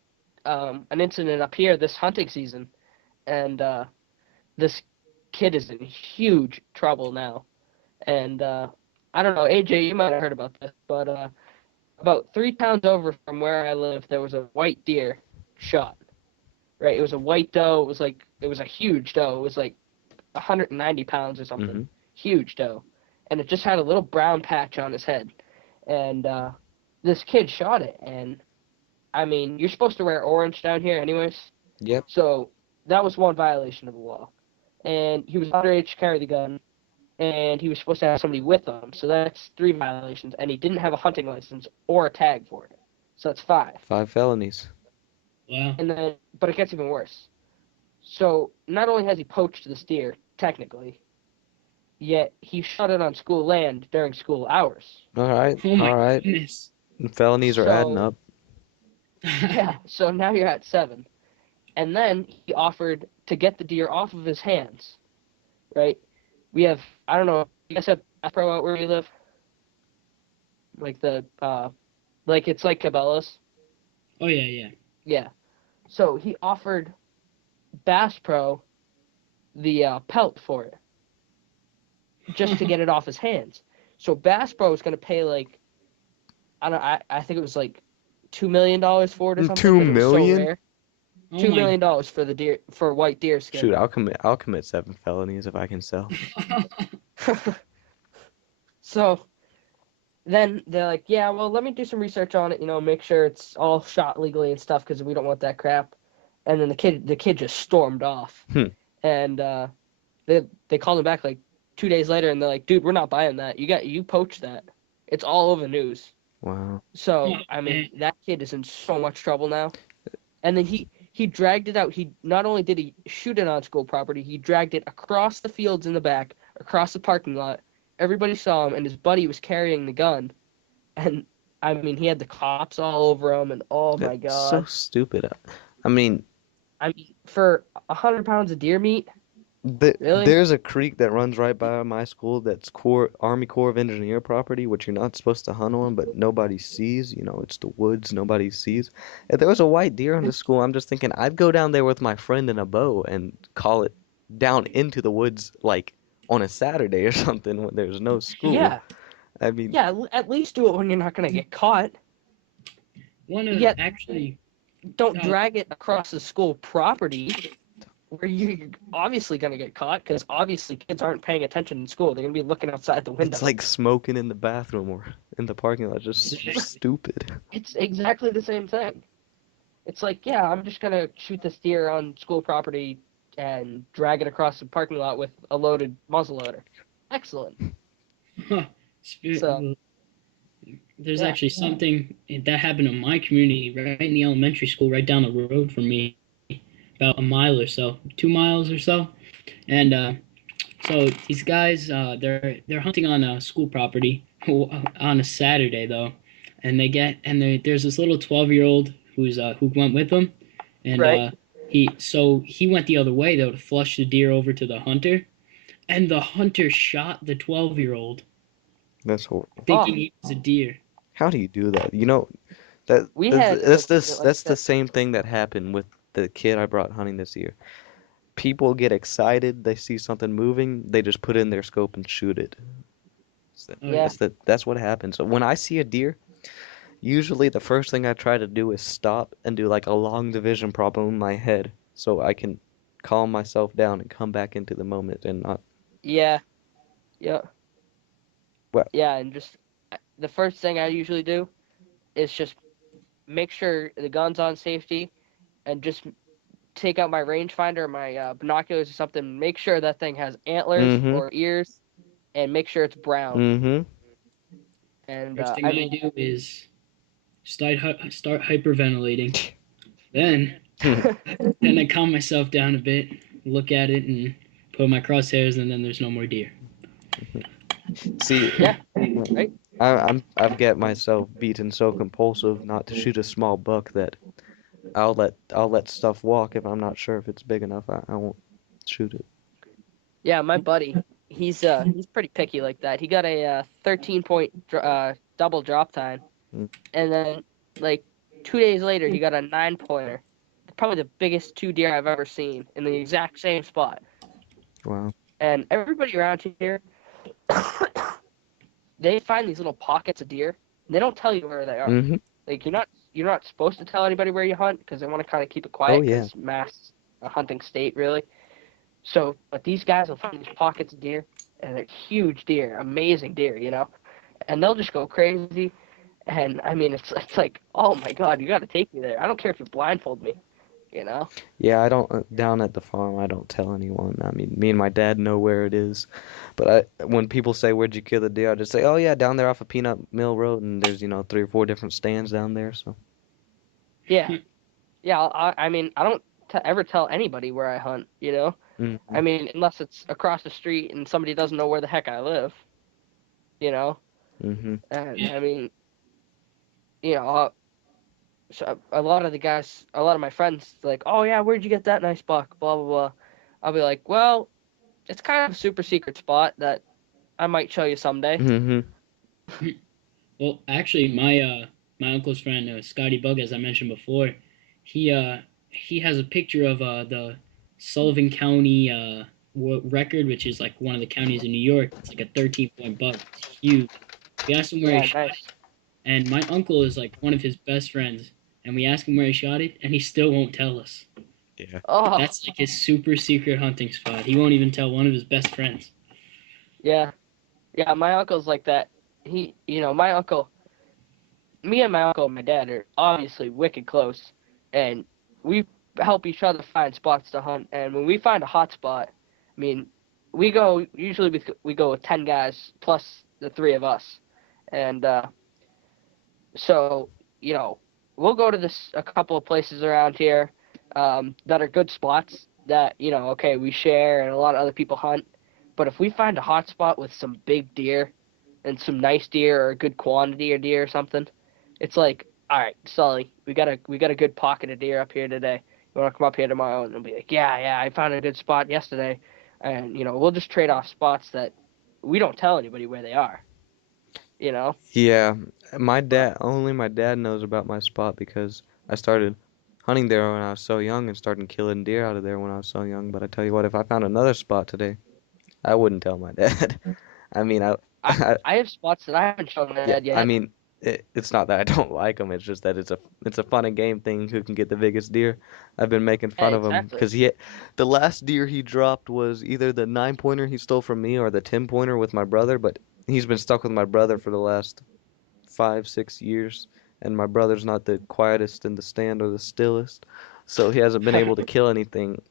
an incident up here this hunting season, and this kid is in huge trouble now. And I don't know, AJ, you might have heard about this, but about 3 towns over from where I live, there was a white deer shot. Right, it was a white doe. It was a huge doe. It was like 190 pounds or something. Hmm. Huge doe, and it just had a little brown patch on his head. And this kid shot it, and I mean, you're supposed to wear orange down here, anyways. Yep. So that was one violation of the law. And he was underage to carry the gun, and he was supposed to have somebody with him. So that's 3 violations, and he didn't have a hunting license or a tag for it. So that's 5. 5 felonies. Wow. And then, but it gets even worse. So not only has he poached this deer, technically, yet he shot it on school land during school hours. All right. Oh my All right. goodness. Felonies are adding So up. yeah, so now you're at 7. And then he offered to get the deer off of his hands. Right? We have, I don't know, you guys have Bass Pro out where you live? Like like it's like Cabela's. Oh yeah, yeah. Yeah. So he offered Bass Pro the pelt for it, just to get it off his hands. So Bass Pro was going to pay like, I don't know, I think it was like $2 million for it or something Two because it was so million? rare. Oh Two my. million dollars for the deer for white deer skin. Shoot, I'll commit 7 felonies if I can sell. So then they're like, yeah, well, let me do some research on it, make sure it's all shot legally and stuff because we don't want that crap. And then the kid just stormed off, Hmm. and they called him back like 2 days later, and they're like, dude, we're not buying that. You poached that. It's all over the news. Wow. So Oh, I man. mean, that kid is in so much trouble now. And then he dragged it out. He not only did he shoot it on school property, he dragged it across the fields in the back, across the parking lot. Everybody saw him, and his buddy was carrying the gun. And I mean, he had the cops all over him, and oh my That's so god. stupid. I mean, I mean, for 100 pounds of deer meat, really? there's a creek that runs right by my school that's Army Corps of Engineer property, which you're not supposed to hunt on, but nobody sees. It's the woods, nobody sees. If there was a white deer on the school, I'm just thinking I'd go down there with my friend in a bow and call it down into the woods like on a Saturday or something when there's no school. Yeah, I mean, yeah. At least do it when you're not gonna get caught. One of Yet actually. don't Uh, drag it across the school property where you're obviously gonna get caught because obviously kids aren't paying attention in school. They're gonna be looking outside the it's window. like smoking in the bathroom or in the parking lot, just stupid. It's exactly the same thing. It's like, yeah, I'm just gonna shoot this deer on school property and drag it across the parking lot with a loaded muzzleloader. Excellent. So, there's yeah, actually something that happened in my community, right in the elementary school, right down the road from me, about a mile or so, 2 miles or so. And so these guys, they're hunting on a school property on a Saturday though, and there's this little 12-year-old who went with them, and right. he went the other way though to flush the deer over to the hunter, and the hunter shot the 12-year-old That's horrible. Oh, thinking he was a deer. How do you do that? That we that's had an that's incident this like that's the that. same thing that happened with the kid I brought hunting this year. People get excited, they see something moving, they just put in their scope and shoot it. Oh yeah. Yeah, That's what happens. So when I see a deer, usually the first thing I try to do is stop and do like a long division problem in my head so I can calm myself down and come back into the moment and not yeah, yeah, well, yeah, and just the first thing I usually do is just make sure the gun's on safety and just take out my rangefinder or my binoculars or something. Make sure that thing has antlers mm-hmm, or ears, and make sure it's brown. mm-hmm. And First thing I I mean, do is start hyperventilating. Then then I calm myself down a bit, look at it, and put my crosshairs, and then there's no more deer. See, yeah, right. I've got myself beaten so compulsive not to shoot a small buck that I'll let stuff walk if I'm not sure if it's big enough. I won't shoot it. Yeah, my buddy, he's pretty picky like that. He got a 13 point double drop time, Mm, and then like 2 days later, he got a 9 pointer. Probably the biggest two deer I've ever seen in the exact same spot. wow. And everybody around here, they find these little pockets of deer. And they don't tell you where they are. Mm-hmm. Like you're not supposed to tell anybody where you hunt because they want to kind of keep it Oh quiet yeah. because Mass a hunting state really. So, but these guys will find these pockets of deer, and they're huge deer, amazing deer, and they'll just go crazy. And I mean, it's like, oh my God, you got to take me there. I don't care if you blindfold me. Yeah, I don't down at the farm. I don't tell anyone. I mean, me and my dad know where it is, but when people say where'd you kill the deer, I just say, oh yeah, down there off of Peanut Mill Road, and there's 3 or 4 different stands down there. So. Yeah, yeah. I mean, I don't ever tell anybody where I hunt. Mm-hmm. I mean, unless it's across the street and somebody doesn't know where the heck I live, you know. Mm-hmm. And I mean, you know, uh, so a lot of the guys, a lot of my friends, like, oh yeah, where'd you get that nice buck? Blah blah blah. I'll be like, well, it's kind of a super secret spot that I might show you someday. Mm-hmm. Well, actually, my uncle's friend Scotty Bug, as I mentioned before, he uh he has a picture of the Sullivan County record, which is like one of the counties in New York. It's like a 13-point buck. It's huge. We asked him where he Yeah, shot nice. it, And my uncle is like one of his best friends, and we ask him where he shot it, and he still won't tell us. Yeah. Oh, That's like his super secret hunting spot. He won't even tell one of his best friends. yeah. Yeah, my uncle's like that. My uncle, me and my uncle and my dad are obviously wicked close, and we help each other find spots to hunt. And when we find a hot spot, I mean, we go with 10 guys plus the three of us, and so you know we'll go to this a couple of places around here that are good spots that okay we share and a lot of other people hunt. But if we find a hot spot with some big deer and some nice deer or a good quantity of deer or something, it's like, all right, Sully, we got a good pocket of deer up here today. You want to come up here tomorrow? And they'll be like, yeah, I found a good spot yesterday, and we'll just trade off spots that we don't tell anybody where they are. You know? Yeah, But only my dad knows about my spot because I started hunting there when I was so young and started killing deer out of there when I was so young. But I tell you what, if I found another spot today, I wouldn't tell my dad. I mean, I I I have spots that I haven't shown my yeah, dad I yet. mean, it's not that I don't like them. It's just that it's a fun and game thing. Who can get the biggest deer? I've been making Yeah, fun of him exactly. because the last deer he dropped was either the 9 pointer he stole from me or the 10 pointer with my brother. But he's been stuck with my brother for the last 5, 6 years, and my brother's not the quietest in the stand or the stillest, so he hasn't been able to kill anything.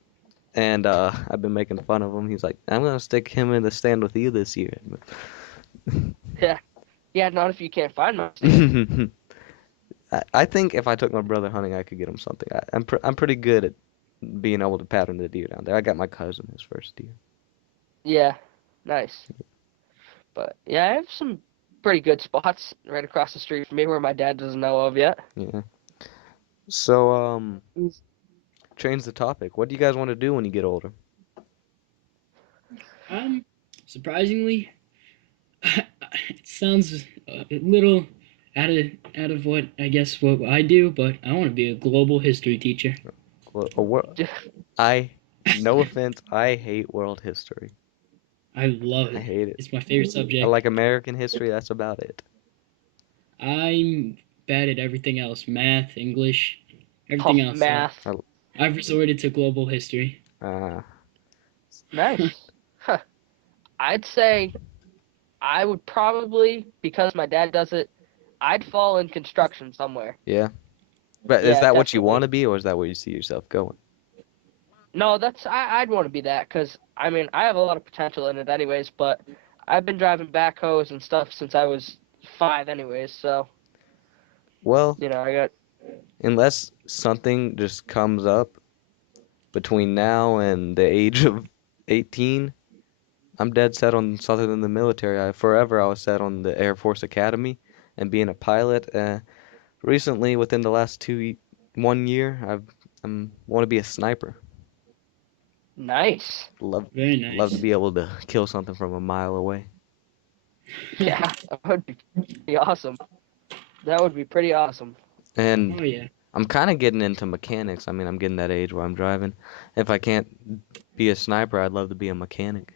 And I've been making fun of him. He's like, I'm gonna stick him in the stand with you this year. Yeah, yeah. Not if you can't find my stand. I think if I took my brother hunting, I could get him something. I'm pretty good at being able to pattern the deer down there. I got my cousin his first deer. Yeah, nice. But yeah, I have some pretty good spots right across the street from me where my dad doesn't know of yet. Yeah. So Mm. change the topic. What do you guys want to do when you get older? Um, Surprisingly, it sounds a little out of what I do, but I want to be a global history teacher. What? I, no offense, I hate world history. I love I it. hate it. It's my favorite I subject. like American history, that's about it. I'm bad at everything else, math, English, everything Oh, else. So math. I, I've resorted to global history. uh, Nice. Huh. I'd say I would probably, because my dad does it, I'd fall in construction somewhere. yeah. But is Yeah, that what you want definitely. to be, or is that where you see yourself going? No, I'd want to be that because I mean I have a lot of potential in it anyways. But I've been driving backhoes and stuff since I was 5 anyways. So Well, I got unless something just comes up between now and the age of 18, I'm dead set on something in the military. I was set on the Air Force Academy and being a pilot. Recently, within the last 1 year, I'm want to be a sniper. nice. Love Very love to nice. be able to kill something from a mile away. Yeah, that would be pretty awesome. That would be pretty awesome. And Oh yeah. I'm kind of getting into mechanics. I mean, I'm getting that age where I'm driving. If I can't be a sniper, I'd love to be a mechanic.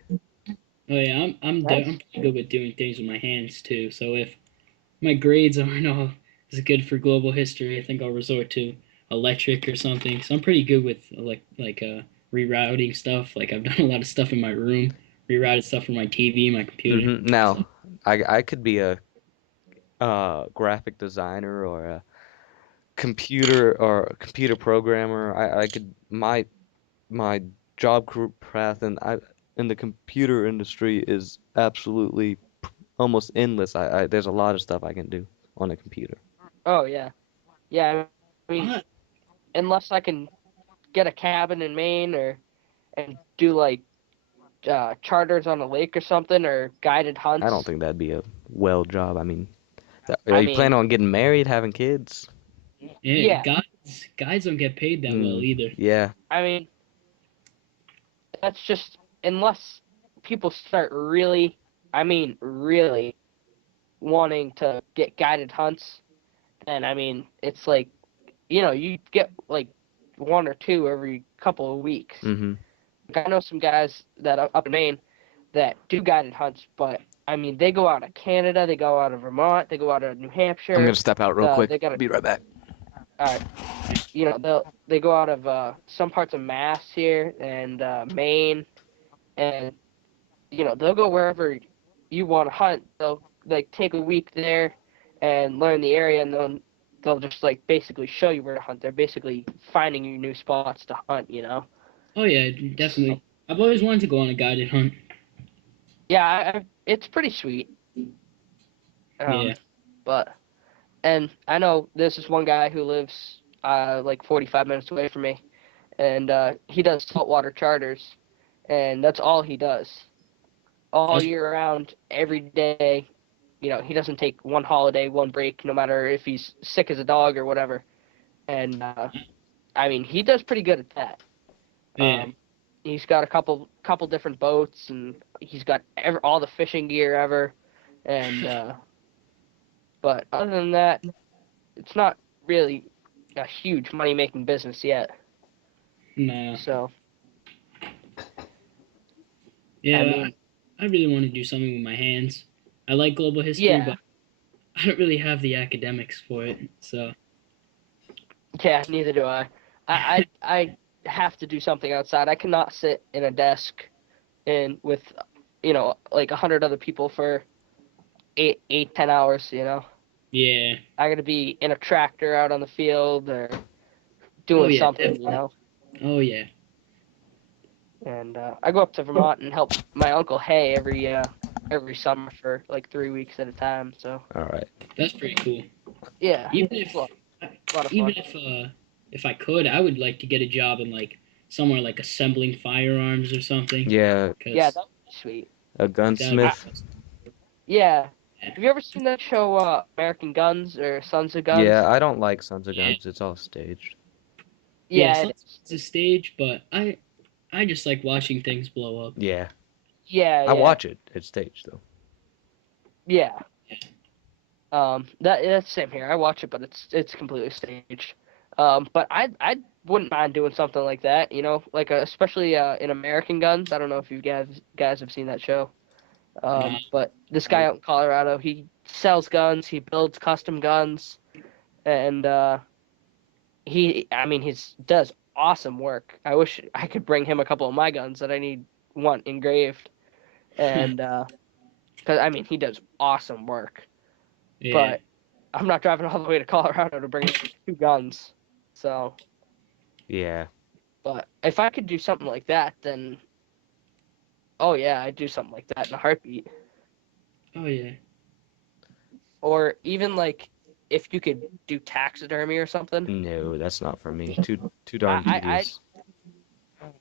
Oh yeah. I'm Nice. pretty good with doing things with my hands too. So if my grades aren't all as good for global history, I think I'll resort to electric or something. So I'm pretty good with rerouting stuff. Like I've done a lot of stuff in my room, rerouted stuff for my TV, my computer. So Now, I could be a graphic designer or a computer programmer. I could my path in the computer industry is absolutely almost endless. There's a lot of stuff I can do on a computer. Oh yeah, yeah. I mean, I, unless I can get a cabin in Maine or and do like charters on a lake or something or guided I don't hunts. think that'd be a well job. I mean, are I you mean, planning on getting married, having kids? yeah, yeah. guys don't get paid that well either. Yeah, I mean, that's just unless people start really, I mean, really wanting to get guided hunts, and I mean, it's like you get like one or two every couple of weeks. hmm Like I know some guys that are up in Maine that do guided hunts, but I mean, they go out of Canada, they go out of Vermont, they go out of New I'm gonna Hampshire. step out real quick. They got Be right back. uh, they go out of some parts of Mass here and Maine, and they'll go wherever you want to hunt. They'll like take a week there and learn the area, and they'll just like basically show you where to hunt. They're basically finding you new spots to hunt. Oh yeah, So, definitely. I've always wanted to go on a guided hunt. yeah, it's pretty sweet. Yeah. Um, but and I know this is one guy who lives like 45 minutes away from me, and he does saltwater charters, and that's all he does all That's year round, every day. He doesn't take one holiday, one break, no matter if he's sick as a dog or whatever. And I mean, he does pretty good at that. yeah. He's got a couple different boats, and he's got all the fishing gear ever. And but other than that, it's not really a huge money making business yet. No. So I Yeah, mean, I really want to do something with my hands. I like global history, yeah, but I don't really have the academics for it. So yeah, neither do I. I have to do something outside. I cannot sit in a desk and with like 100 other people for 10 hours. yeah. I gotta be in a tractor out on the field or Oh doing yeah, something. Oh yeah. And I go up to Vermont and help my uncle hay every summer for like 3 weeks at a time. So All right. That's pretty cool. yeah, Even it's if a lot of even fun. if I could, I would like to get a job in like somewhere like assembling firearms or something. Yeah, Yeah, Cause that would be sweet. a that'd be I, gunsmith. yeah. yeah. Have you ever seen that show American Guns or Sons of Yeah, Guns? I don't like Sons of Yeah. Guns. It's all staged. Yeah, Yeah, so it is. it's a stage, but I just like watching things blow up. Yeah, Yeah, I yeah, watch it. It's staged though. yeah. That's same here. I watch it, but it's completely staged. But I wouldn't mind doing something like that. Like especially in American Guns. I don't know if you guys have seen that show. No, But this guy no. out in Colorado, he sells guns, he builds custom guns, and I mean, he's does awesome work. I wish I could bring him a couple of my guns that I want engraved, and because I mean, he does awesome work. Yeah. But I'm not driving all the way to Colorado to bring him two guns. So, Yeah, but if I could do something like that, then oh yeah, I'd do something like that in a heartbeat. Oh yeah. Or even like if you could do taxidermy or something. no, that's not for me. Too darn I tedious.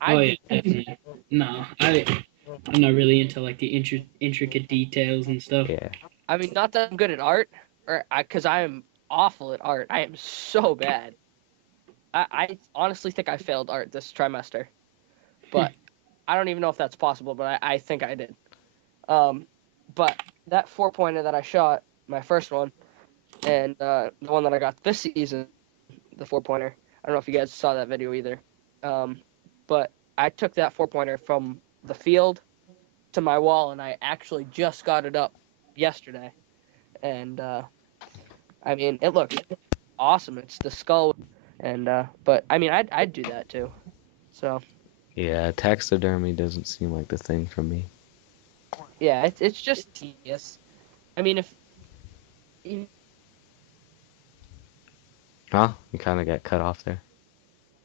I Oh I'd yeah, do definitely. No, I'm not really into like the intricate details and stuff. Yeah, I mean, not that I'm good at art, or because I am awful at art. I am so bad. I honestly think I failed art this trimester, but I don't even know if that's possible. But I think I did. Um, but that 4-pointer that I shot, my first one, and the one that I got this season, the 4-pointer. I don't know if you guys saw that video either. But I took that 4-pointer from the field to my wall, and I actually just got it up yesterday. And I mean, it looks awesome. It's the skull, and but I mean, I'd do that too. So yeah. Taxidermy doesn't seem like the thing for me. yeah, it's just tedious. I mean, if Huh? You kind of got cut off there.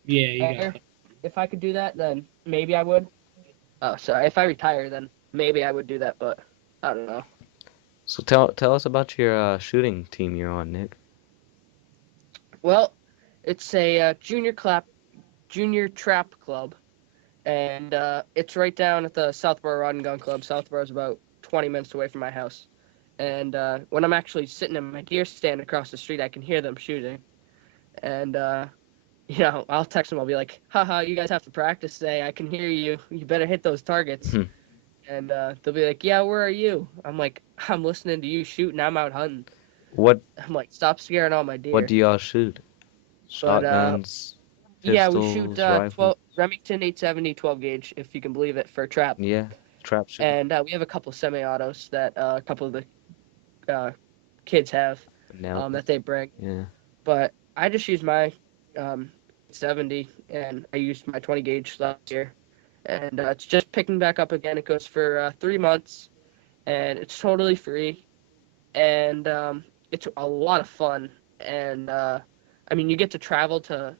Yeah, you got. if I could do that, then maybe I would. Oh, sorry. If I retire, then maybe I would do that, but I don't know. So tell us about your shooting team you're on, Nick. Well, it's a junior trap club, and it's right down at the Southborough Rod and Gun Club. Southborough's about 20 minutes away from my house. And when I'm actually sitting in my deer stand across the street, I can hear them shooting. And I'll text them. I'll be like, "Haha, you guys have to practice today. I can hear you. You better hit those targets." And they'll be like, "Yeah, where are you?" I'm like, "I'm listening to you shoot, and I'm out hunting." What I'm like, "Stop scaring all my what deer." do y'all shoot? But Shotguns, yeah, we shoot pistols, rifles? 12 Remington 870 12 gauge, if you can believe it, for trap. Yeah. Trap shooting. And we have a couple of semi-autos that a couple of the kids have Now, that they bring. yeah. But I just use my um, 70, and I used my 20 gauge last year, and it's just picking back up again. It goes for 3 months, and it's totally free, and it's a lot of fun. And I mean, you get to travel to.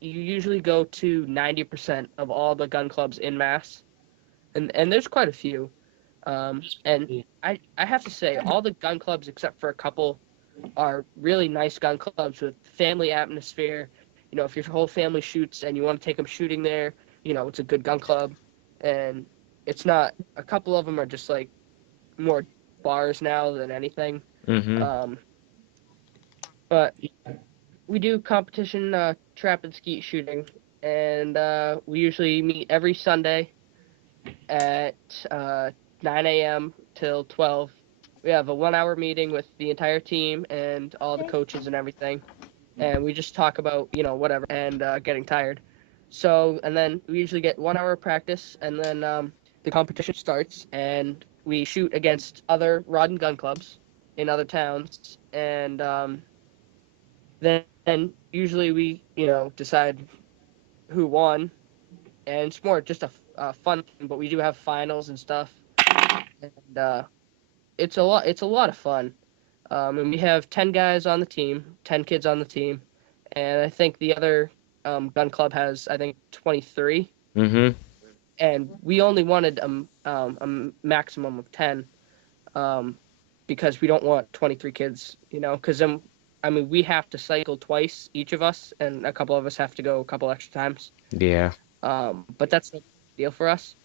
You usually go to 90% of all the gun clubs in Mass, and there's quite a few. And Cool. I have to say, all the gun clubs except for a couple are really nice gun clubs with family atmosphere. You know, if your whole family shoots and you want to take them shooting there, you know, it's a good gun club. And it's not, a couple of them are just like more bars now than anything. Mm-hmm. Um, but we do competition trap and skeet shooting. And we usually meet every Sunday at 9 a.m. till 12. We have a 1 hour meeting with the entire team and all the coaches and everything. And we just talk about, you know, whatever, and getting tired. So, and then we usually get 1 hour of practice, and then the competition starts, and we shoot against other rod and gun clubs in other towns. And then usually we, you know, decide who won. And it's more just a fun thing, but we do have finals and stuff. And it's a lot of fun. And we have 10 guys on the team, 10 kids on the team, and I think the other gun club has I think 23, Mm-hmm. and we only wanted a maximum of 10 um, because we don't want 23 kids, you know, because then I mean we have to cycle twice each of us, and a couple of us have to go a couple extra times. Yeah. But that's no deal for us.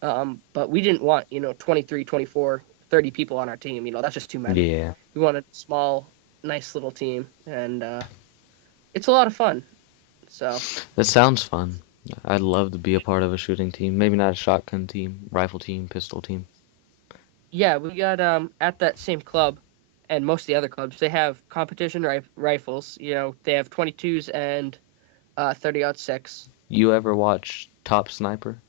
But we didn't want, you know, 23, 24, 30 people on our team. You know, that's just too many. Yeah. We wanted a small, nice little team, and it's a lot of fun. So, That sounds fun. I'd love to be a part of a shooting team. Maybe not a shotgun team, rifle team, pistol team. yeah, we got at that same club, and most of the other clubs, they have competition rifles. You know, they have 22s and 30-06. You ever watch Top Sniper?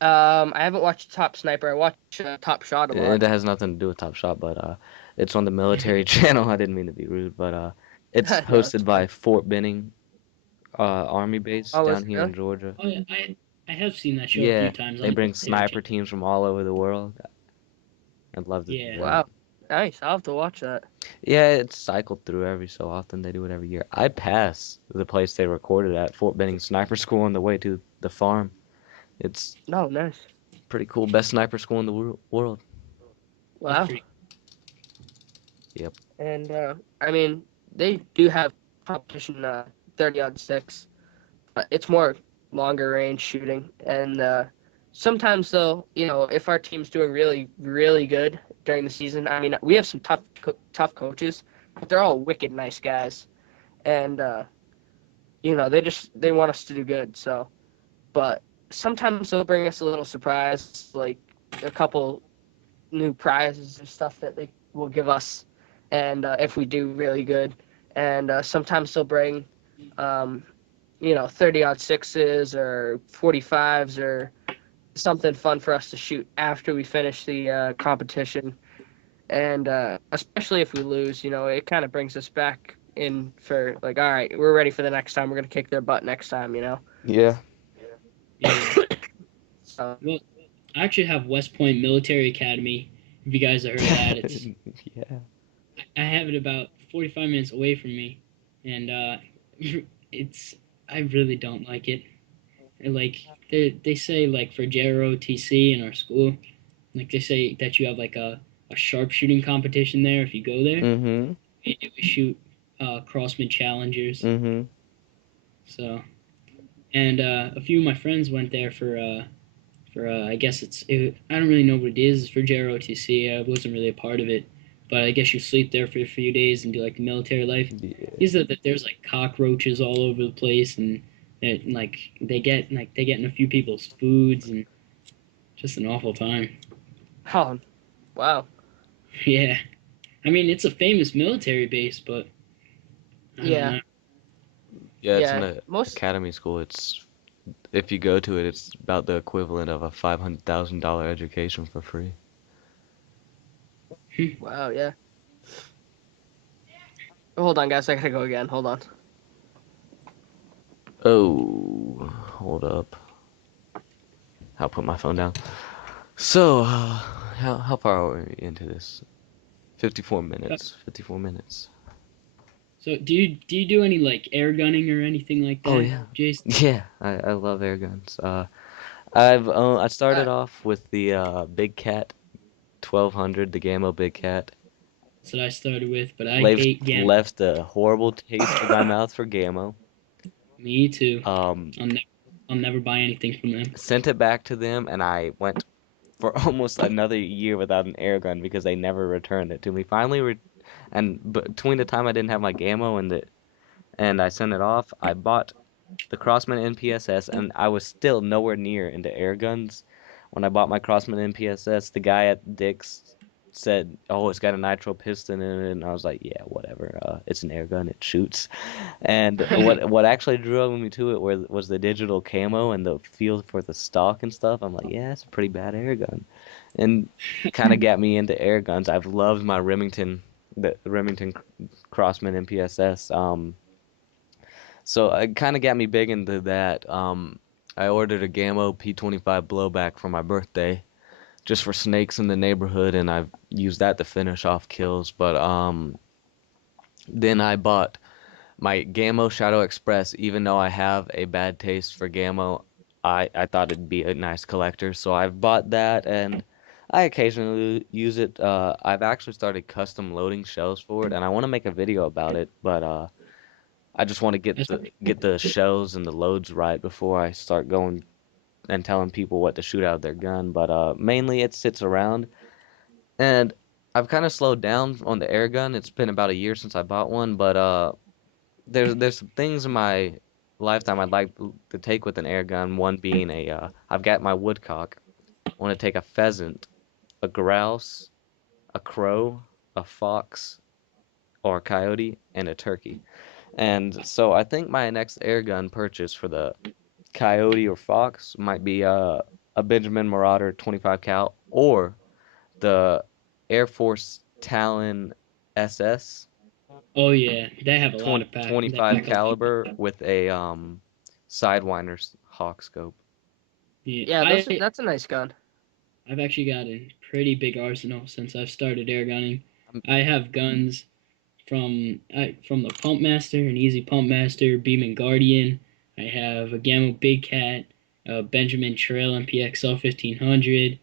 I haven't watched Top Sniper. I watch Top Shot a It lot. has nothing to do with Top Shot, but it's on the military channel. I didn't mean to be rude, but it's No, it's hosted fine. by Fort Benning Army Base Oh, is down it here really? in Georgia. Oh yeah, I have seen that show a few Yeah, times they on the bring military sniper channel. teams from all over the world. I'd love to do Yeah. that. Wow, nice. I'll have to watch that. Yeah, it's cycled through every so often. They do it every year. I pass the place they recorded at, Fort Benning Sniper School, on the way to the farm. It's No, nice. pretty cool. Best sniper school in the world. That's Wow. pretty. Yep. And I mean, they do have competition 30-06. It's more longer range shooting, and sometimes though, you know, if our team's doing really really good during the season, I mean, we have some tough coaches, but they're all wicked nice guys, and you know, they want us to do good. So, but sometimes they'll bring us a little surprise, like a couple new prizes or stuff that they will give us, and if we do really good, and sometimes they'll bring, um, you know, 30-06s or 45s or something fun for us to shoot after we finish the competition, and especially if we lose, you know, it kind of brings us back in for like, all right, we're ready for the next time. We're gonna kick their butt next time, you know. Yeah. Yeah. So Well, I actually have West Point Military Academy. If you guys have heard of that, it's Yeah. I have it about 45 minutes away from me, and it's I really don't like it. And, like they say like for JROTC in our school, like they say that you have like a sharpshooting competition there if you go there. Mm-hmm. We shoot crossman challengers. Mm-hmm. So and a few of my friends went there for I guess I don't really know what it is for JROTC. I wasn't really a part of it, but I guess you sleep there for a few days and do like the military life. Yeah. He said that there's like cockroaches all over the place and like they get in a few people's foods and just an awful time. oh wow. Yeah, I mean it's a famous military base, but I don't Yeah, know. Yeah, it's yeah, an most academy school. It's if you go to it, it's about the equivalent of a $500,000 education for free. Wow, yeah. Hold on, guys. I gotta go again. Hold on. Oh, hold up. I'll put my phone down. So, how far are we into this? 54 minutes. 54 minutes. So do you do any like air gunning or anything like Oh that, yeah. Jason? Yeah, I love air guns. I Uh, started off with the Big Cat 1200, the Gamma Big Cat. That's what I started with, but I Left hate gamma. left a horrible taste in my mouth for Gamma. Me too. Um, I'll never I'll never buy anything from them. Sent it back to them, and I went for almost another year without an air gun because they never returned it to me. And between the time I didn't have my Gamma and I sent it off, I bought the Crossman NPSS, and I was still nowhere near into air guns. When I bought my Crossman NPSS, the guy at Dick's said, "Oh, it's got a nitro piston in it," and I was like, "Yeah, whatever. It's an air gun. It shoots." And what actually drove me to it was the digital camo and the feel for the stock and stuff. I'm like, "Yeah, it's a pretty bad air gun," and kind of got me into air guns. I've loved my the Remington Crossman NPSS. So it kind of got me big into that. I ordered a Gamo P25 blowback for my birthday, just for snakes in the neighborhood, and I've used that to finish off kills. But then I bought my Gamo Shadow Express. Even though I have a bad taste for Gamo, I thought it'd be a nice collector, so I've bought that, and I occasionally use it. I've actually started custom loading shells for it, and I want to make a video about it, but I just want to That's get the shells and the loads right before I start going and telling people what to shoot out of their gun. But mainly it sits around, and I've kind of slowed down on the air gun. It's been about a year since I bought one, but there's some things in my lifetime I'd like to take with an air gun. One being I've got my woodcock. I want to take a pheasant, a grouse, a crow, a fox, or a coyote, and a turkey. And so I think my next air gun purchase for the Coyote or Fox might be a Benjamin Marauder 25 cal or the Air Force Talon SS oh yeah, they have a lot of pack. They 25 pack a lot. caliber with a Sidewinder hawk scope. Yeah, yeah, that's a nice gun. I've actually got a pretty big arsenal since I've started air gunning. Um, I have guns from the Pump Master, an Easy Pump Master, Beam Guardian. I have a Gamma Big Cat, a Benjamin Trail MPXL 1500,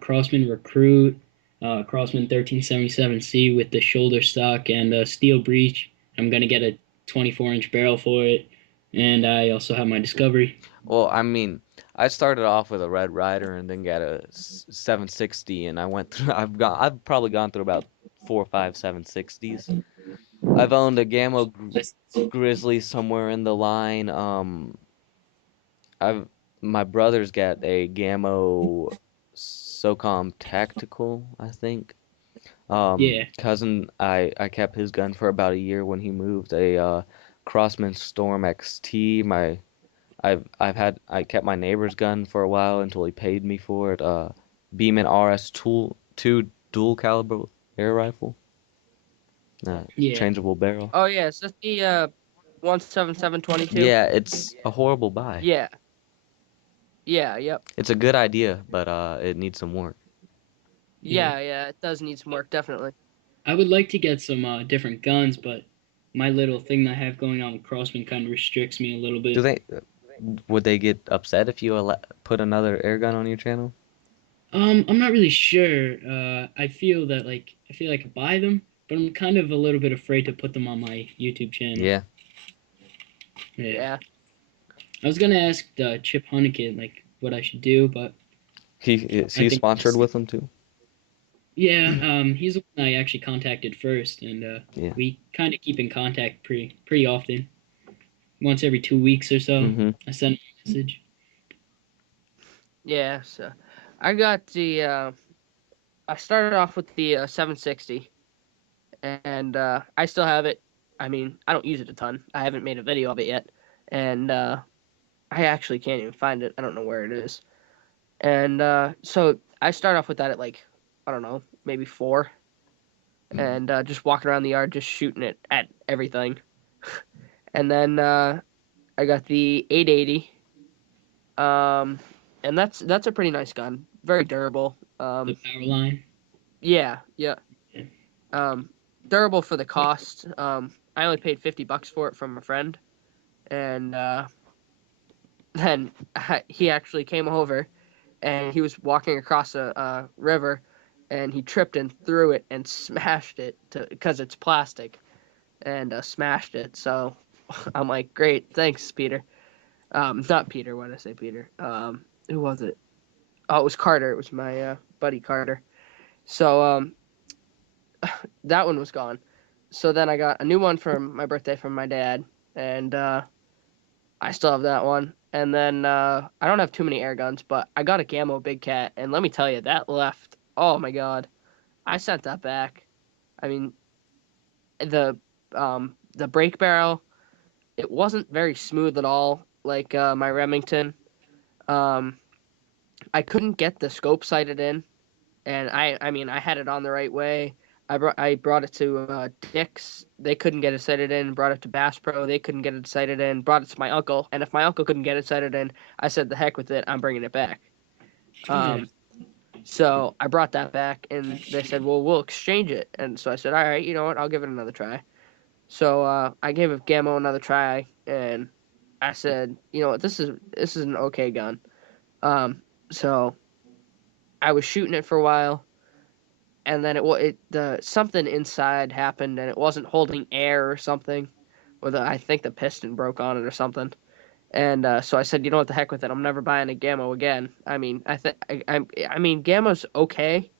Crossman Recruit, Crossman 1377C with the shoulder stock and a steel breech. I'm gonna get a 24-inch barrel for it, and I also have my Discovery. Well, I mean, I started off with a Red Ryder and then got a 760, and I went through. I've probably gone through about 4 or 5 760s. I've owned a Grizzly somewhere in the line. I've My brother's got a Gamo SOCOM Tactical, I think. Yeah, Cousin, I kept his gun for about a year when he moved. A Crossman Storm XT. I kept my neighbor's gun for a while until he paid me for it. Beeman RS tool 2 dual caliber air rifle. yeah. Changeable barrel. Oh yeah, is that the 17722? Yeah, it's a horrible buy. Yeah, yeah, yep. It's a good idea, but it needs some work. Yeah. Yeah, it does need some work, definitely. I would like to get some different guns, but my little thing that I have going on with Crossman kind of restricts me a little Do bit. they Would they get upset if you put another air gun on your channel? I'm not really sure. I feel like I buy them, but I'm kind of a little bit afraid to put them on my YouTube channel. Yeah. Yeah. Yeah. I was gonna ask Chip Honeycutt like what I should do, but I He's think sponsored with them too. yeah, he's the one I actually contacted first, and Yeah. we kind of keep in contact pretty often. Once every 2 weeks or so, Mm-hmm. I send him a message. Yeah, so I got the I started off with the 760 and I still have it. I mean, I don't use it a ton. I haven't made a video of it yet. And I actually can't even find it. I don't know where it is. And so I start off with that at like, I don't know, maybe 4, and just walking around the yard, just shooting it at everything. And then I got the 880, and that's a pretty nice gun, very durable. The power line. Yeah, yeah. Yeah. Um, Durable for the cost. I only paid $50 for it from a friend, and then he actually came over and he was walking across a river, and he tripped and threw it and smashed it because it's plastic, and smashed it. So I'm like, great, thanks, Peter. Not Peter. Why did I say Peter? Who was it? Oh, it was Carter. It was my buddy Carter. So that one was gone. So then I got a new one for my birthday from my dad, and I still have that one. And then I don't have too many air guns, but I got a Gammo Big Cat, and let me tell you, that left. Oh my God, I sent that back. I mean, the brake barrel, it wasn't very smooth at all, like my Remington. Um, I couldn't get the scope sighted in, and I mean, I had it on the right way. I brought it to Dick's. They couldn't get it sighted in. Brought it to Bass Pro. They couldn't get it sighted in. Brought it to my uncle, and if my uncle couldn't get it sighted in, I said, "The heck with it. I'm bringing it back." Yeah. Um, so I brought that back, and they said, "Well, we'll exchange it." And so I said, "All right, you know what? I'll give it another try." So I gave a Gammo another try, and I said, "You know what? This is an okay gun." So I was shooting it for a while, and then the something inside happened, and it wasn't holding air or something, or I think the piston broke on it or something. And so I said, you know what, the heck with it. I'm never buying a Gammo again. I mean, I mean, Gammo's okay,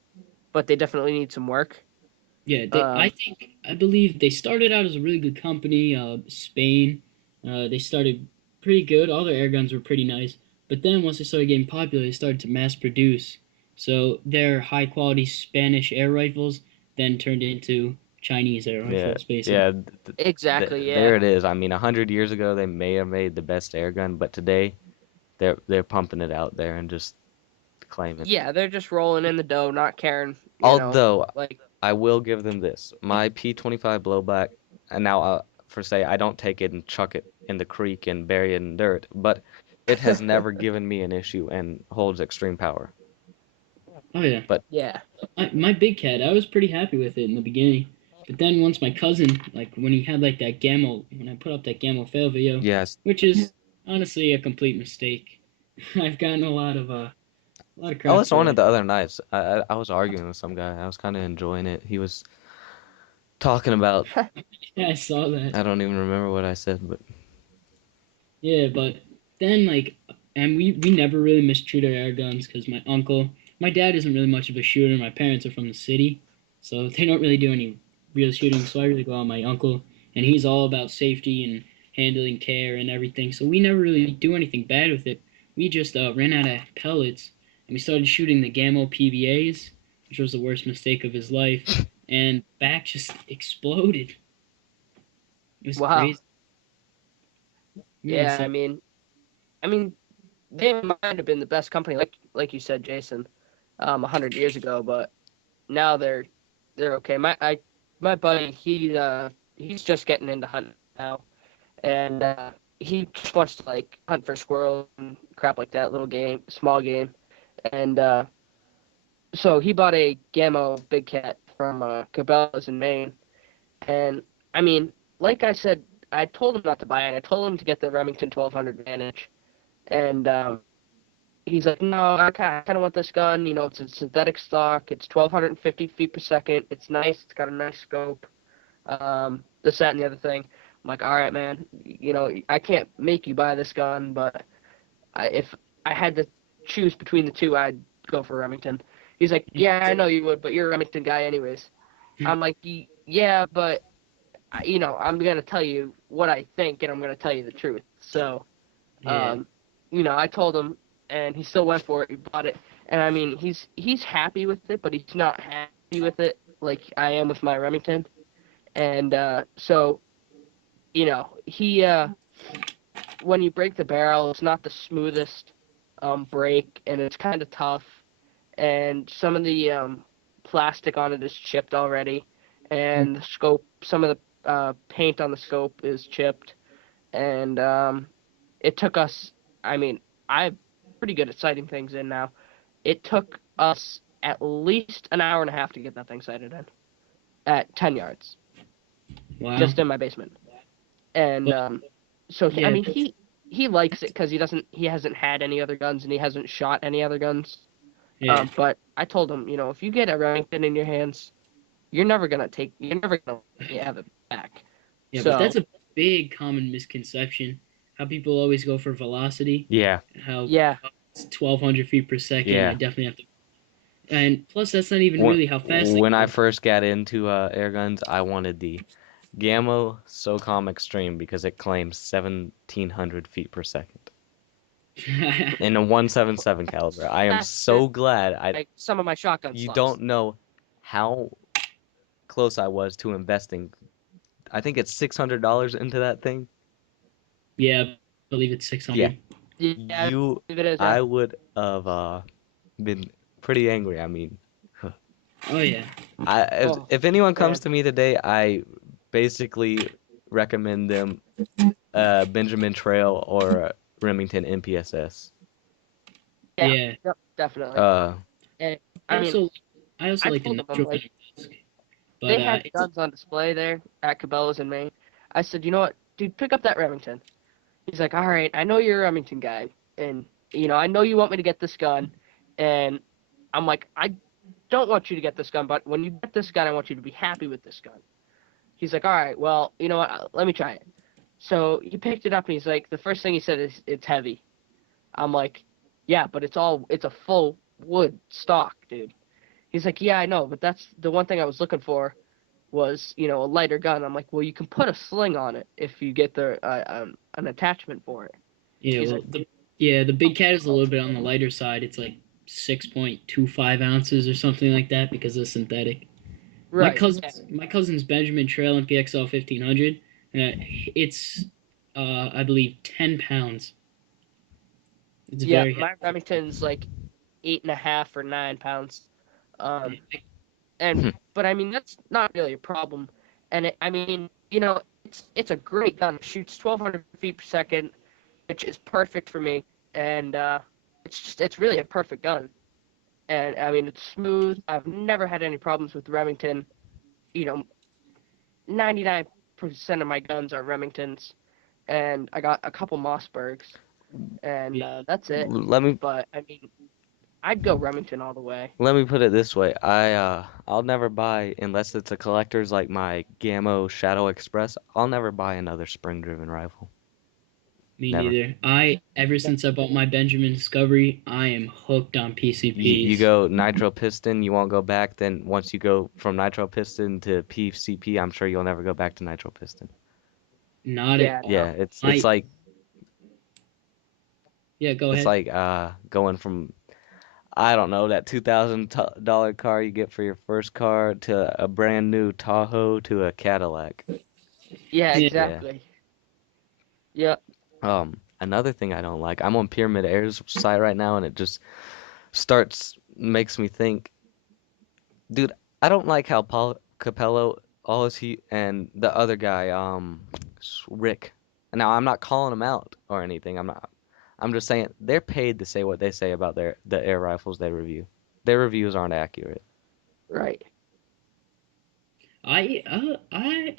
but they definitely need some work. Yeah, Um, I believe they started out as a really good company. Spain, they started pretty good. All their air guns were pretty nice, but then once they started getting popular, they started to mass produce. So their high quality Spanish air rifles then turned into Chinese air Yeah, rifles, basically. yeah. exactly, There yeah, it is. I mean, 100 years ago they may have made the best air gun, but today they're pumping it out there and just claiming. yeah. They're just rolling in the dough, not caring, Although like I will give them this, my P25 blowback, and now for say I don't take it and chuck it in the creek and bury it in dirt, but it has never given me an issue and holds extreme power. Oh yeah, But yeah. my big cat, I was pretty happy with it in the beginning, but then once my cousin, like when he had like that Gamma, when I put up that Gamma fail video, yes, which is honestly a complete mistake. I've gotten a lot of I crap was for on it that. the other night. I was arguing with some guy. I was kind of enjoying it. He was talking about, Yeah, I saw that. I don't even remember what I said, but Yeah, but then like, and we never really mistreat our air guns because my dad isn't really much of a shooter. My parents are from the city, so they don't really do any real shooting. So I really go on my uncle, and he's all about safety and handling care and everything. So we never really do anything bad with it. We just ran out of pellets, and we started shooting the Gammo PVAs, which was the worst mistake of his life. And back just exploded. It was Wow. crazy. Yeah, Yeah, so I mean, they might have been the best company, like you said, Jason, 100 years ago, but now they're okay. My buddy, he's just getting into hunting now, and he just wants to like hunt for squirrels and crap like that, little game, small game, and so he bought a Gammo Big Cat from Cabela's in Maine, and I mean, like I said, I told him not to buy it. I told him to get the Remington 1200 Vantage, and he's like, no, I kind of want this gun. You know, it's a synthetic stock. It's 1,250 feet per second. It's nice. It's got a nice scope. This, that, and the other thing. I'm like, all right, man. You know, I can't make you buy this gun, but if I had to choose between the two, I'd go for Remington. He's like, yeah, I know you would, but you're a Remington guy anyways. I'm like, yeah, but I'm gonna tell you what I think, and I'm gonna tell you the truth. So yeah. um, I told him, and he still went for it. He bought it, and I mean, he's happy with it, but he's not happy with it like I am with my Remington. And so he when you break the barrel, it's not the smoothest break, and it's kind of tough. And some of the plastic on it is chipped already, and the scope, some of the paint on the scope is chipped, and it took us. I mean, I'm pretty good at sighting things in now. It took us at least an hour and a half to get that thing sighted in at 10 yards, Wow. just in my basement. And Well, so I yeah, mean, he likes it because he hasn't had any other guns and he hasn't shot any other guns. yeah, But I told him, if you get a Remington in your hands, you're never gonna let me have it back. yeah. But So that's a big common misconception. How people always go for velocity. Yeah, How yeah, it's 1,200 feet per second. I yeah. definitely have to. And plus, that's not even When really how fast they when I go. first got into air guns, I wanted the Gamma SOCOM Extreme because it claims 1,700 feet per second in a 177 caliber. I am faster so glad I. like some of my shotgun You slugs. don't know how close I was to investing. I think it's $600 into that thing. Yeah, I believe it's Yeah, 600. Yeah, you. it is. Yeah. I would have been pretty angry. I mean, Oh yeah, I Oh if anyone comes man. to me today, I basically recommend them Benjamin Trail or Remington MPSS. Yeah. yeah. Yep. Definitely. Uh, And I I mean, also I also I like the told them, I'm nitro like, mask, but they had it's guns on display there at Cabela's in Maine. I said, you know what, dude, pick up that Remington. He's like, all right, I know you're a Remington guy, and I know you want me to get this gun, and I'm like, I don't want you to get this gun, but when you get this gun, I want you to be happy with this gun. He's like, all right, well, you know what, let me try it. So he picked it up, and he's like, the first thing he said is, it's heavy. I'm like, yeah, but it's a full wood stock, dude. He's like, yeah, I know, but that's the one thing I was looking for was, a lighter gun. I'm like, well, you can put a sling on it if you get an attachment for it. yeah. He's Well, like, the big cat is a little bit on the lighter side. It's like 6.25 ounces or something like that because of synthetic. My right, yeah, cousin's my cousin's Benjamin Trail and PXL 1500. It's I believe 10 pounds. It's yeah. very My heavy. Remington's like 8.5 or 9 pounds. Um, Yeah. but I mean that's not really a problem. And I mean, it's a great gun. It shoots 1,200 feet per second, which is perfect for me. And it's really a perfect gun. And I mean, it's smooth. I've never had any problems with Remington. You know, 99% of my guns are Remingtons, and I got a couple Mossbergs, and that's it. let me But I mean, I'd go Remington all the way. let me put it this way. I'll never buy unless it's a collector's like my Gamma Shadow Express. I'll never buy another spring-driven rifle. Me Never. neither. I ever since I bought my Benjamin Discovery, I am hooked on You PCPs. go nitro piston, you won't go back. Then once you go from nitro piston to PCP, I'm sure you'll never go back to nitro piston. Not at Yeah, Yeah, no. all. it's I like Yeah, go it's ahead. like going from I don't know that $2,000 car you get for your first car to a brand new Tahoe to a Cadillac. Yeah, Yeah. Yeah. exactly. Yeah, Another thing I don't like, I'm on Pyramid Air's site right now, and it just makes me think, dude, I don't like how Paul Capello, all he and the other guy, Rick. Now I'm not calling them out or anything. I'm not. I'm just saying they're paid to say what they say about the air rifles they review. Their reviews aren't accurate. right. I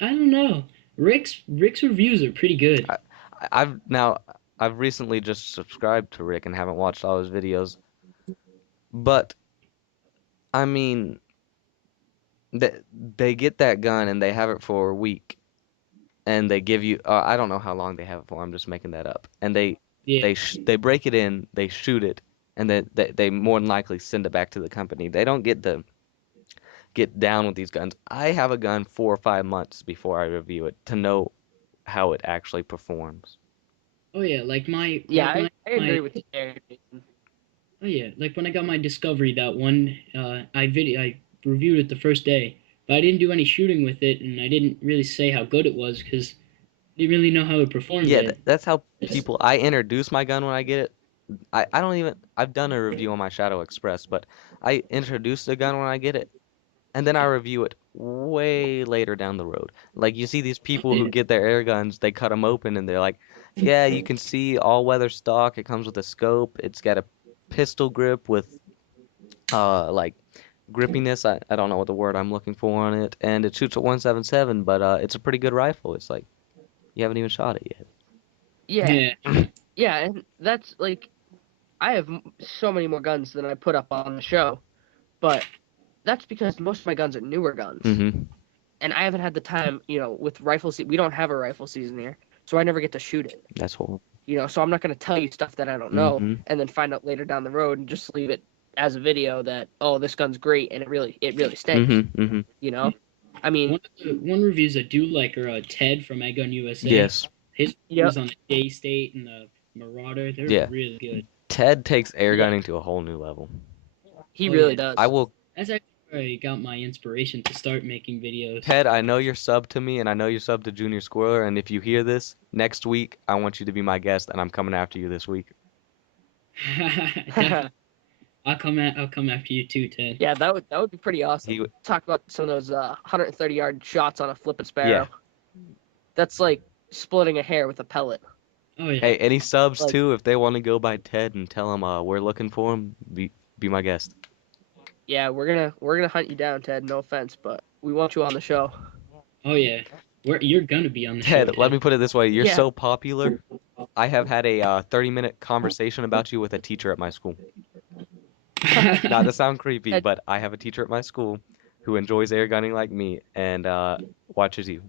don't know. Rick's reviews are pretty good. I, I've recently just subscribed to Rick and haven't watched all his videos, but I mean, they they get that gun and they have it for a week, and they give you I don't know how long they have it for. I'm just making that up. And Yeah. they break it in, they shoot it, and then they more than likely send it back to the company. They don't get down with these guns. I have a gun 4 or 5 months before I review it to know how it actually performs. Oh yeah, Yeah, when I my agree with you there, Jason. oh yeah, like when I got my Discovery, that one I reviewed it the first day, but I didn't do any shooting with it, and I didn't really say how good it was because didn't really know how it performed Yeah, yet. that's how It's- people. I introduce my gun when I get it. I don't even. I've done a review on my Shadow Express, but I introduce the gun when I get it, and then I review it way later down the road. Like you see these people who yeah. get their air guns, they cut them open, and they're like, "Yeah, you can see all-weather stock. It comes with a scope. It's got a pistol grip with like grippiness. I don't know what the word I'm looking for on it, and it shoots at 177, but it's a pretty good rifle. It's like you haven't even shot it Yeah, Yeah. yeah, and that's like I have so many more guns than I put up on the show, but that's because most of my guns are newer yet. guns, and I haven't had the time. With rifle season, we don't have a rifle season here, so I never get to shoot it. That's horrible. So I'm not going to tell you stuff that I don't know, Mm-hmm. and then find out later down the road and just leave it as a video that, oh, this gun's great, and it really stinks. Mm-hmm. Mm-hmm. You know, I mean, One reviews I do like are Ted from EdgunUSA. Yes. His yep, reviews on the Day State and the Marauder, they're Yeah. really good. Ted takes air yeah, gunning to a whole new level. he Oh really yeah, I does. will. that's actually where I got my inspiration to start making videos. Ted, I know you're sub to me, and I know you're sub to Junior Squirrel, and if you hear this next week, I want you to be my guest, and I'm coming after you this week. Definitely, I'll come after you too, Ted. Yeah, that would be pretty He, awesome. Talk about some of those 130-yard shots on a flippin' yeah. sparrow. That's like splitting a hair with a pellet. Oh yeah. Hey, any subs Like, too? If they want to go by Ted and tell him we're looking for him, be my guest. yeah, we're gonna hunt you down, Ted. No offense, but we want you on the show. Oh yeah. You're gonna be on the show, Ted, let me Ted. put it this way: you're Yeah. so popular. I have had a 30-minute conversation about you with a teacher at my school. Not to sound creepy, Ted, but I have a teacher at my school who enjoys air gunning like me and watches you.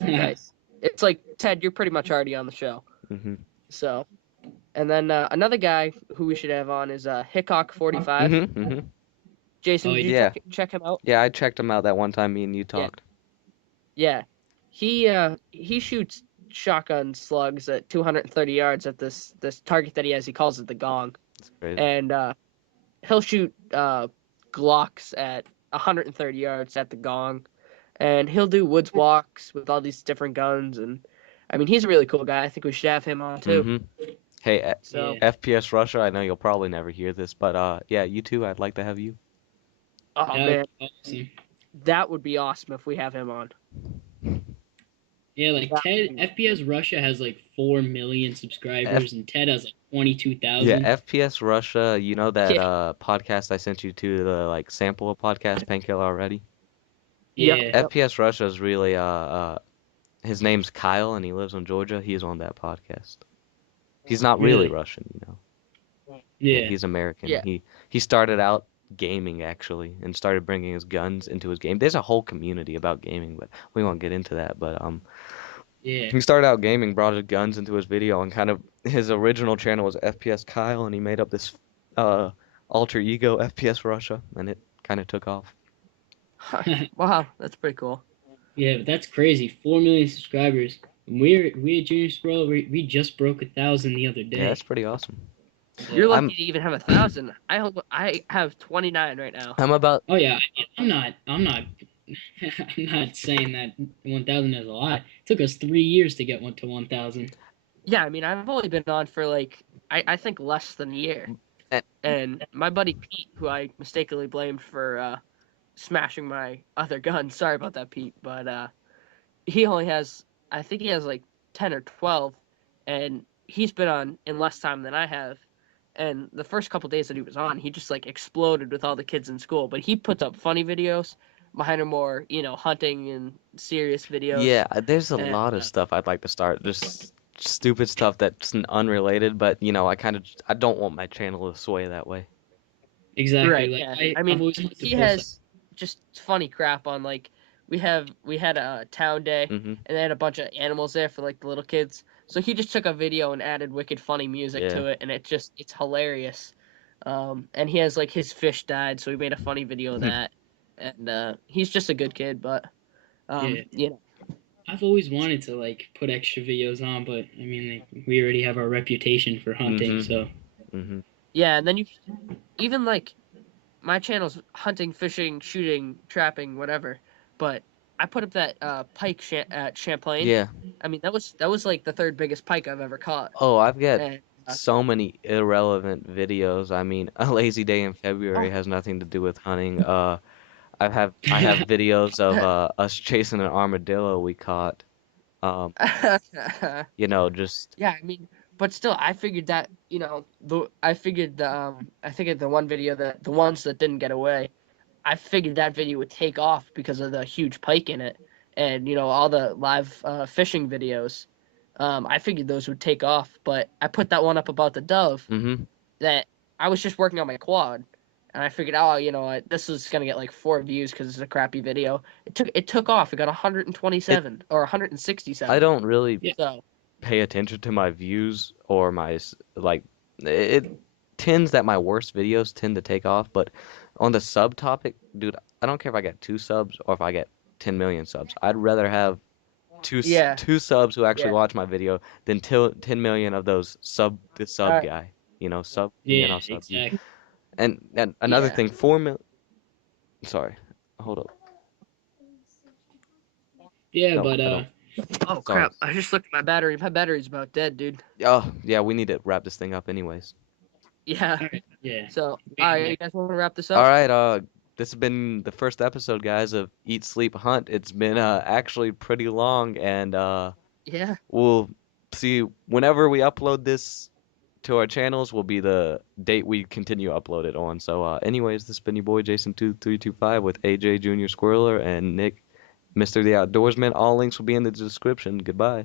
nice. It's like Ted, you're pretty much already on the show. Hmm. So, and then another guy who we should have on is Hickok45. Hmm. Hmm. Jason, Oh did you Yeah. check him out? Yeah, I checked him out that one time me and you Yeah, talked. yeah. He shoots shotgun slugs at 230 yards at this target that he has. He calls it the gong, It's crazy. and he'll shoot Glocks at 130 yards at the gong, and he'll do woods walks with all these different guns. And I mean, he's a really cool guy. I think we should have him on too. Hmm. Hey, So, Yeah. FPS Russia, I know you'll probably never hear this, but yeah, you too, I'd like to have you. oh That would man, be awesome. that would be awesome if we have him on. Yeah, like That Ted, would be- FPS Russia has like 4 million subscribers, and Ted has like Yeah, 22,000. FPS Russia, you know that Yeah. podcast I sent you to, the like sample podcast, Painkiller Already? Yep. Yeah. FPS Russia is really his name's Kyle and he lives in Georgia. He's on that podcast. He's not really Really? Russian, you know. Yeah. He's American. Yeah. He started out gaming actually and started bringing his guns into his game. There's a whole community about gaming, but we won't get into that. But Yeah. he started out gaming, brought his guns into his video, and kind of his original channel was FPS Kyle, and he made up this alter ego FPS Russia, and it kind of took off. Wow, that's pretty cool. Yeah, but that's crazy. 4 million subscribers. We at Junior Squirrel, we just broke 1,000 the other Yeah, day. that's pretty awesome. So- You're lucky I'm to even have 1,000. I have 29 right now. I'm about Oh yeah, I'm not I'm not saying that 1,000 is a lot. It took us 3 years to get one to 1,000. Yeah, I mean, I've only been on for like I think less than a year. Eh. And my buddy Pete, who I mistakenly blamed for smashing my other gun. Sorry about that, Pete. But he only has, I think he has like 10 or 12, and he's been on in less time than I have. And the first couple days that he was on, he just like exploded with all the kids in school. But he puts up funny videos. Mine are more, hunting and serious videos. yeah. There's a And, lot of stuff I'd like to start. Just stupid stuff that's unrelated, but I don't want my channel to sway that way. Exactly. Right, Like yeah. I I've mean, always wanted to he post has just funny crap on like we had a town day Hmm. and they had a bunch of animals there for like the little kids. So he just took a video and added wicked funny music Yeah. to it, and it's hilarious. And he has like his fish died, so he made a funny video of that. And he's just a good kid, but Yeah. you know, I've always wanted to like put extra videos on, but I mean, like, we already have our reputation for hunting, Mhm. so Hmm. yeah. And then you even like my channel's hunting, fishing, shooting, trapping, whatever. But I put up that pike at Champlain. Yeah. I mean, that was like the third biggest pike I've ever caught. Oh, I've got And so many irrelevant videos. I mean, a lazy day in February oh, has nothing to do with hunting. I have videos of us chasing an armadillo we caught. Um, just yeah, I mean, but still, I figured that I figured the one video that the ones that didn't get away, I figured that video would take off because of the huge pike in it, and all the live fishing videos. I figured those would take off, but I put that one up about the dove hmm that I was just working on my quad, and I figured, oh, this is gonna get like 4 views because it's a crappy video. It took off. It got it 127 or I 167. don't really Yeah. So pay attention to my views or like it tends that my worst videos tend to take off, but on the sub topic, dude, I don't care if I get 2 subs or if I get 10 million subs. I'd rather have yeah, two subs who actually yeah. watch my video than 10 million of those the All sub right. guy, sub me Yeah, and I'll sub you. exactly. And another Yeah. thing, 4 mil. Sorry, hold up. Yeah, No, but I don't. Oh Sorry. crap! I just looked at my battery. My battery's about dead, dude. Oh, yeah, we need to wrap this thing up anyways. Yeah. all right, yeah. So, all Wait, right, you wait. guys want to wrap this All up? right, this has been the first episode, guys, of Eat, Sleep, Hunt. It's been actually pretty long, and Yeah. we'll see whenever we upload this to our channels will be the date we continue upload it on. So, anyways, this has been your boy Jason2325 with AJ Junior Squirreler and Nick, Mr. the Outdoorsman. All links will be in the description. Goodbye.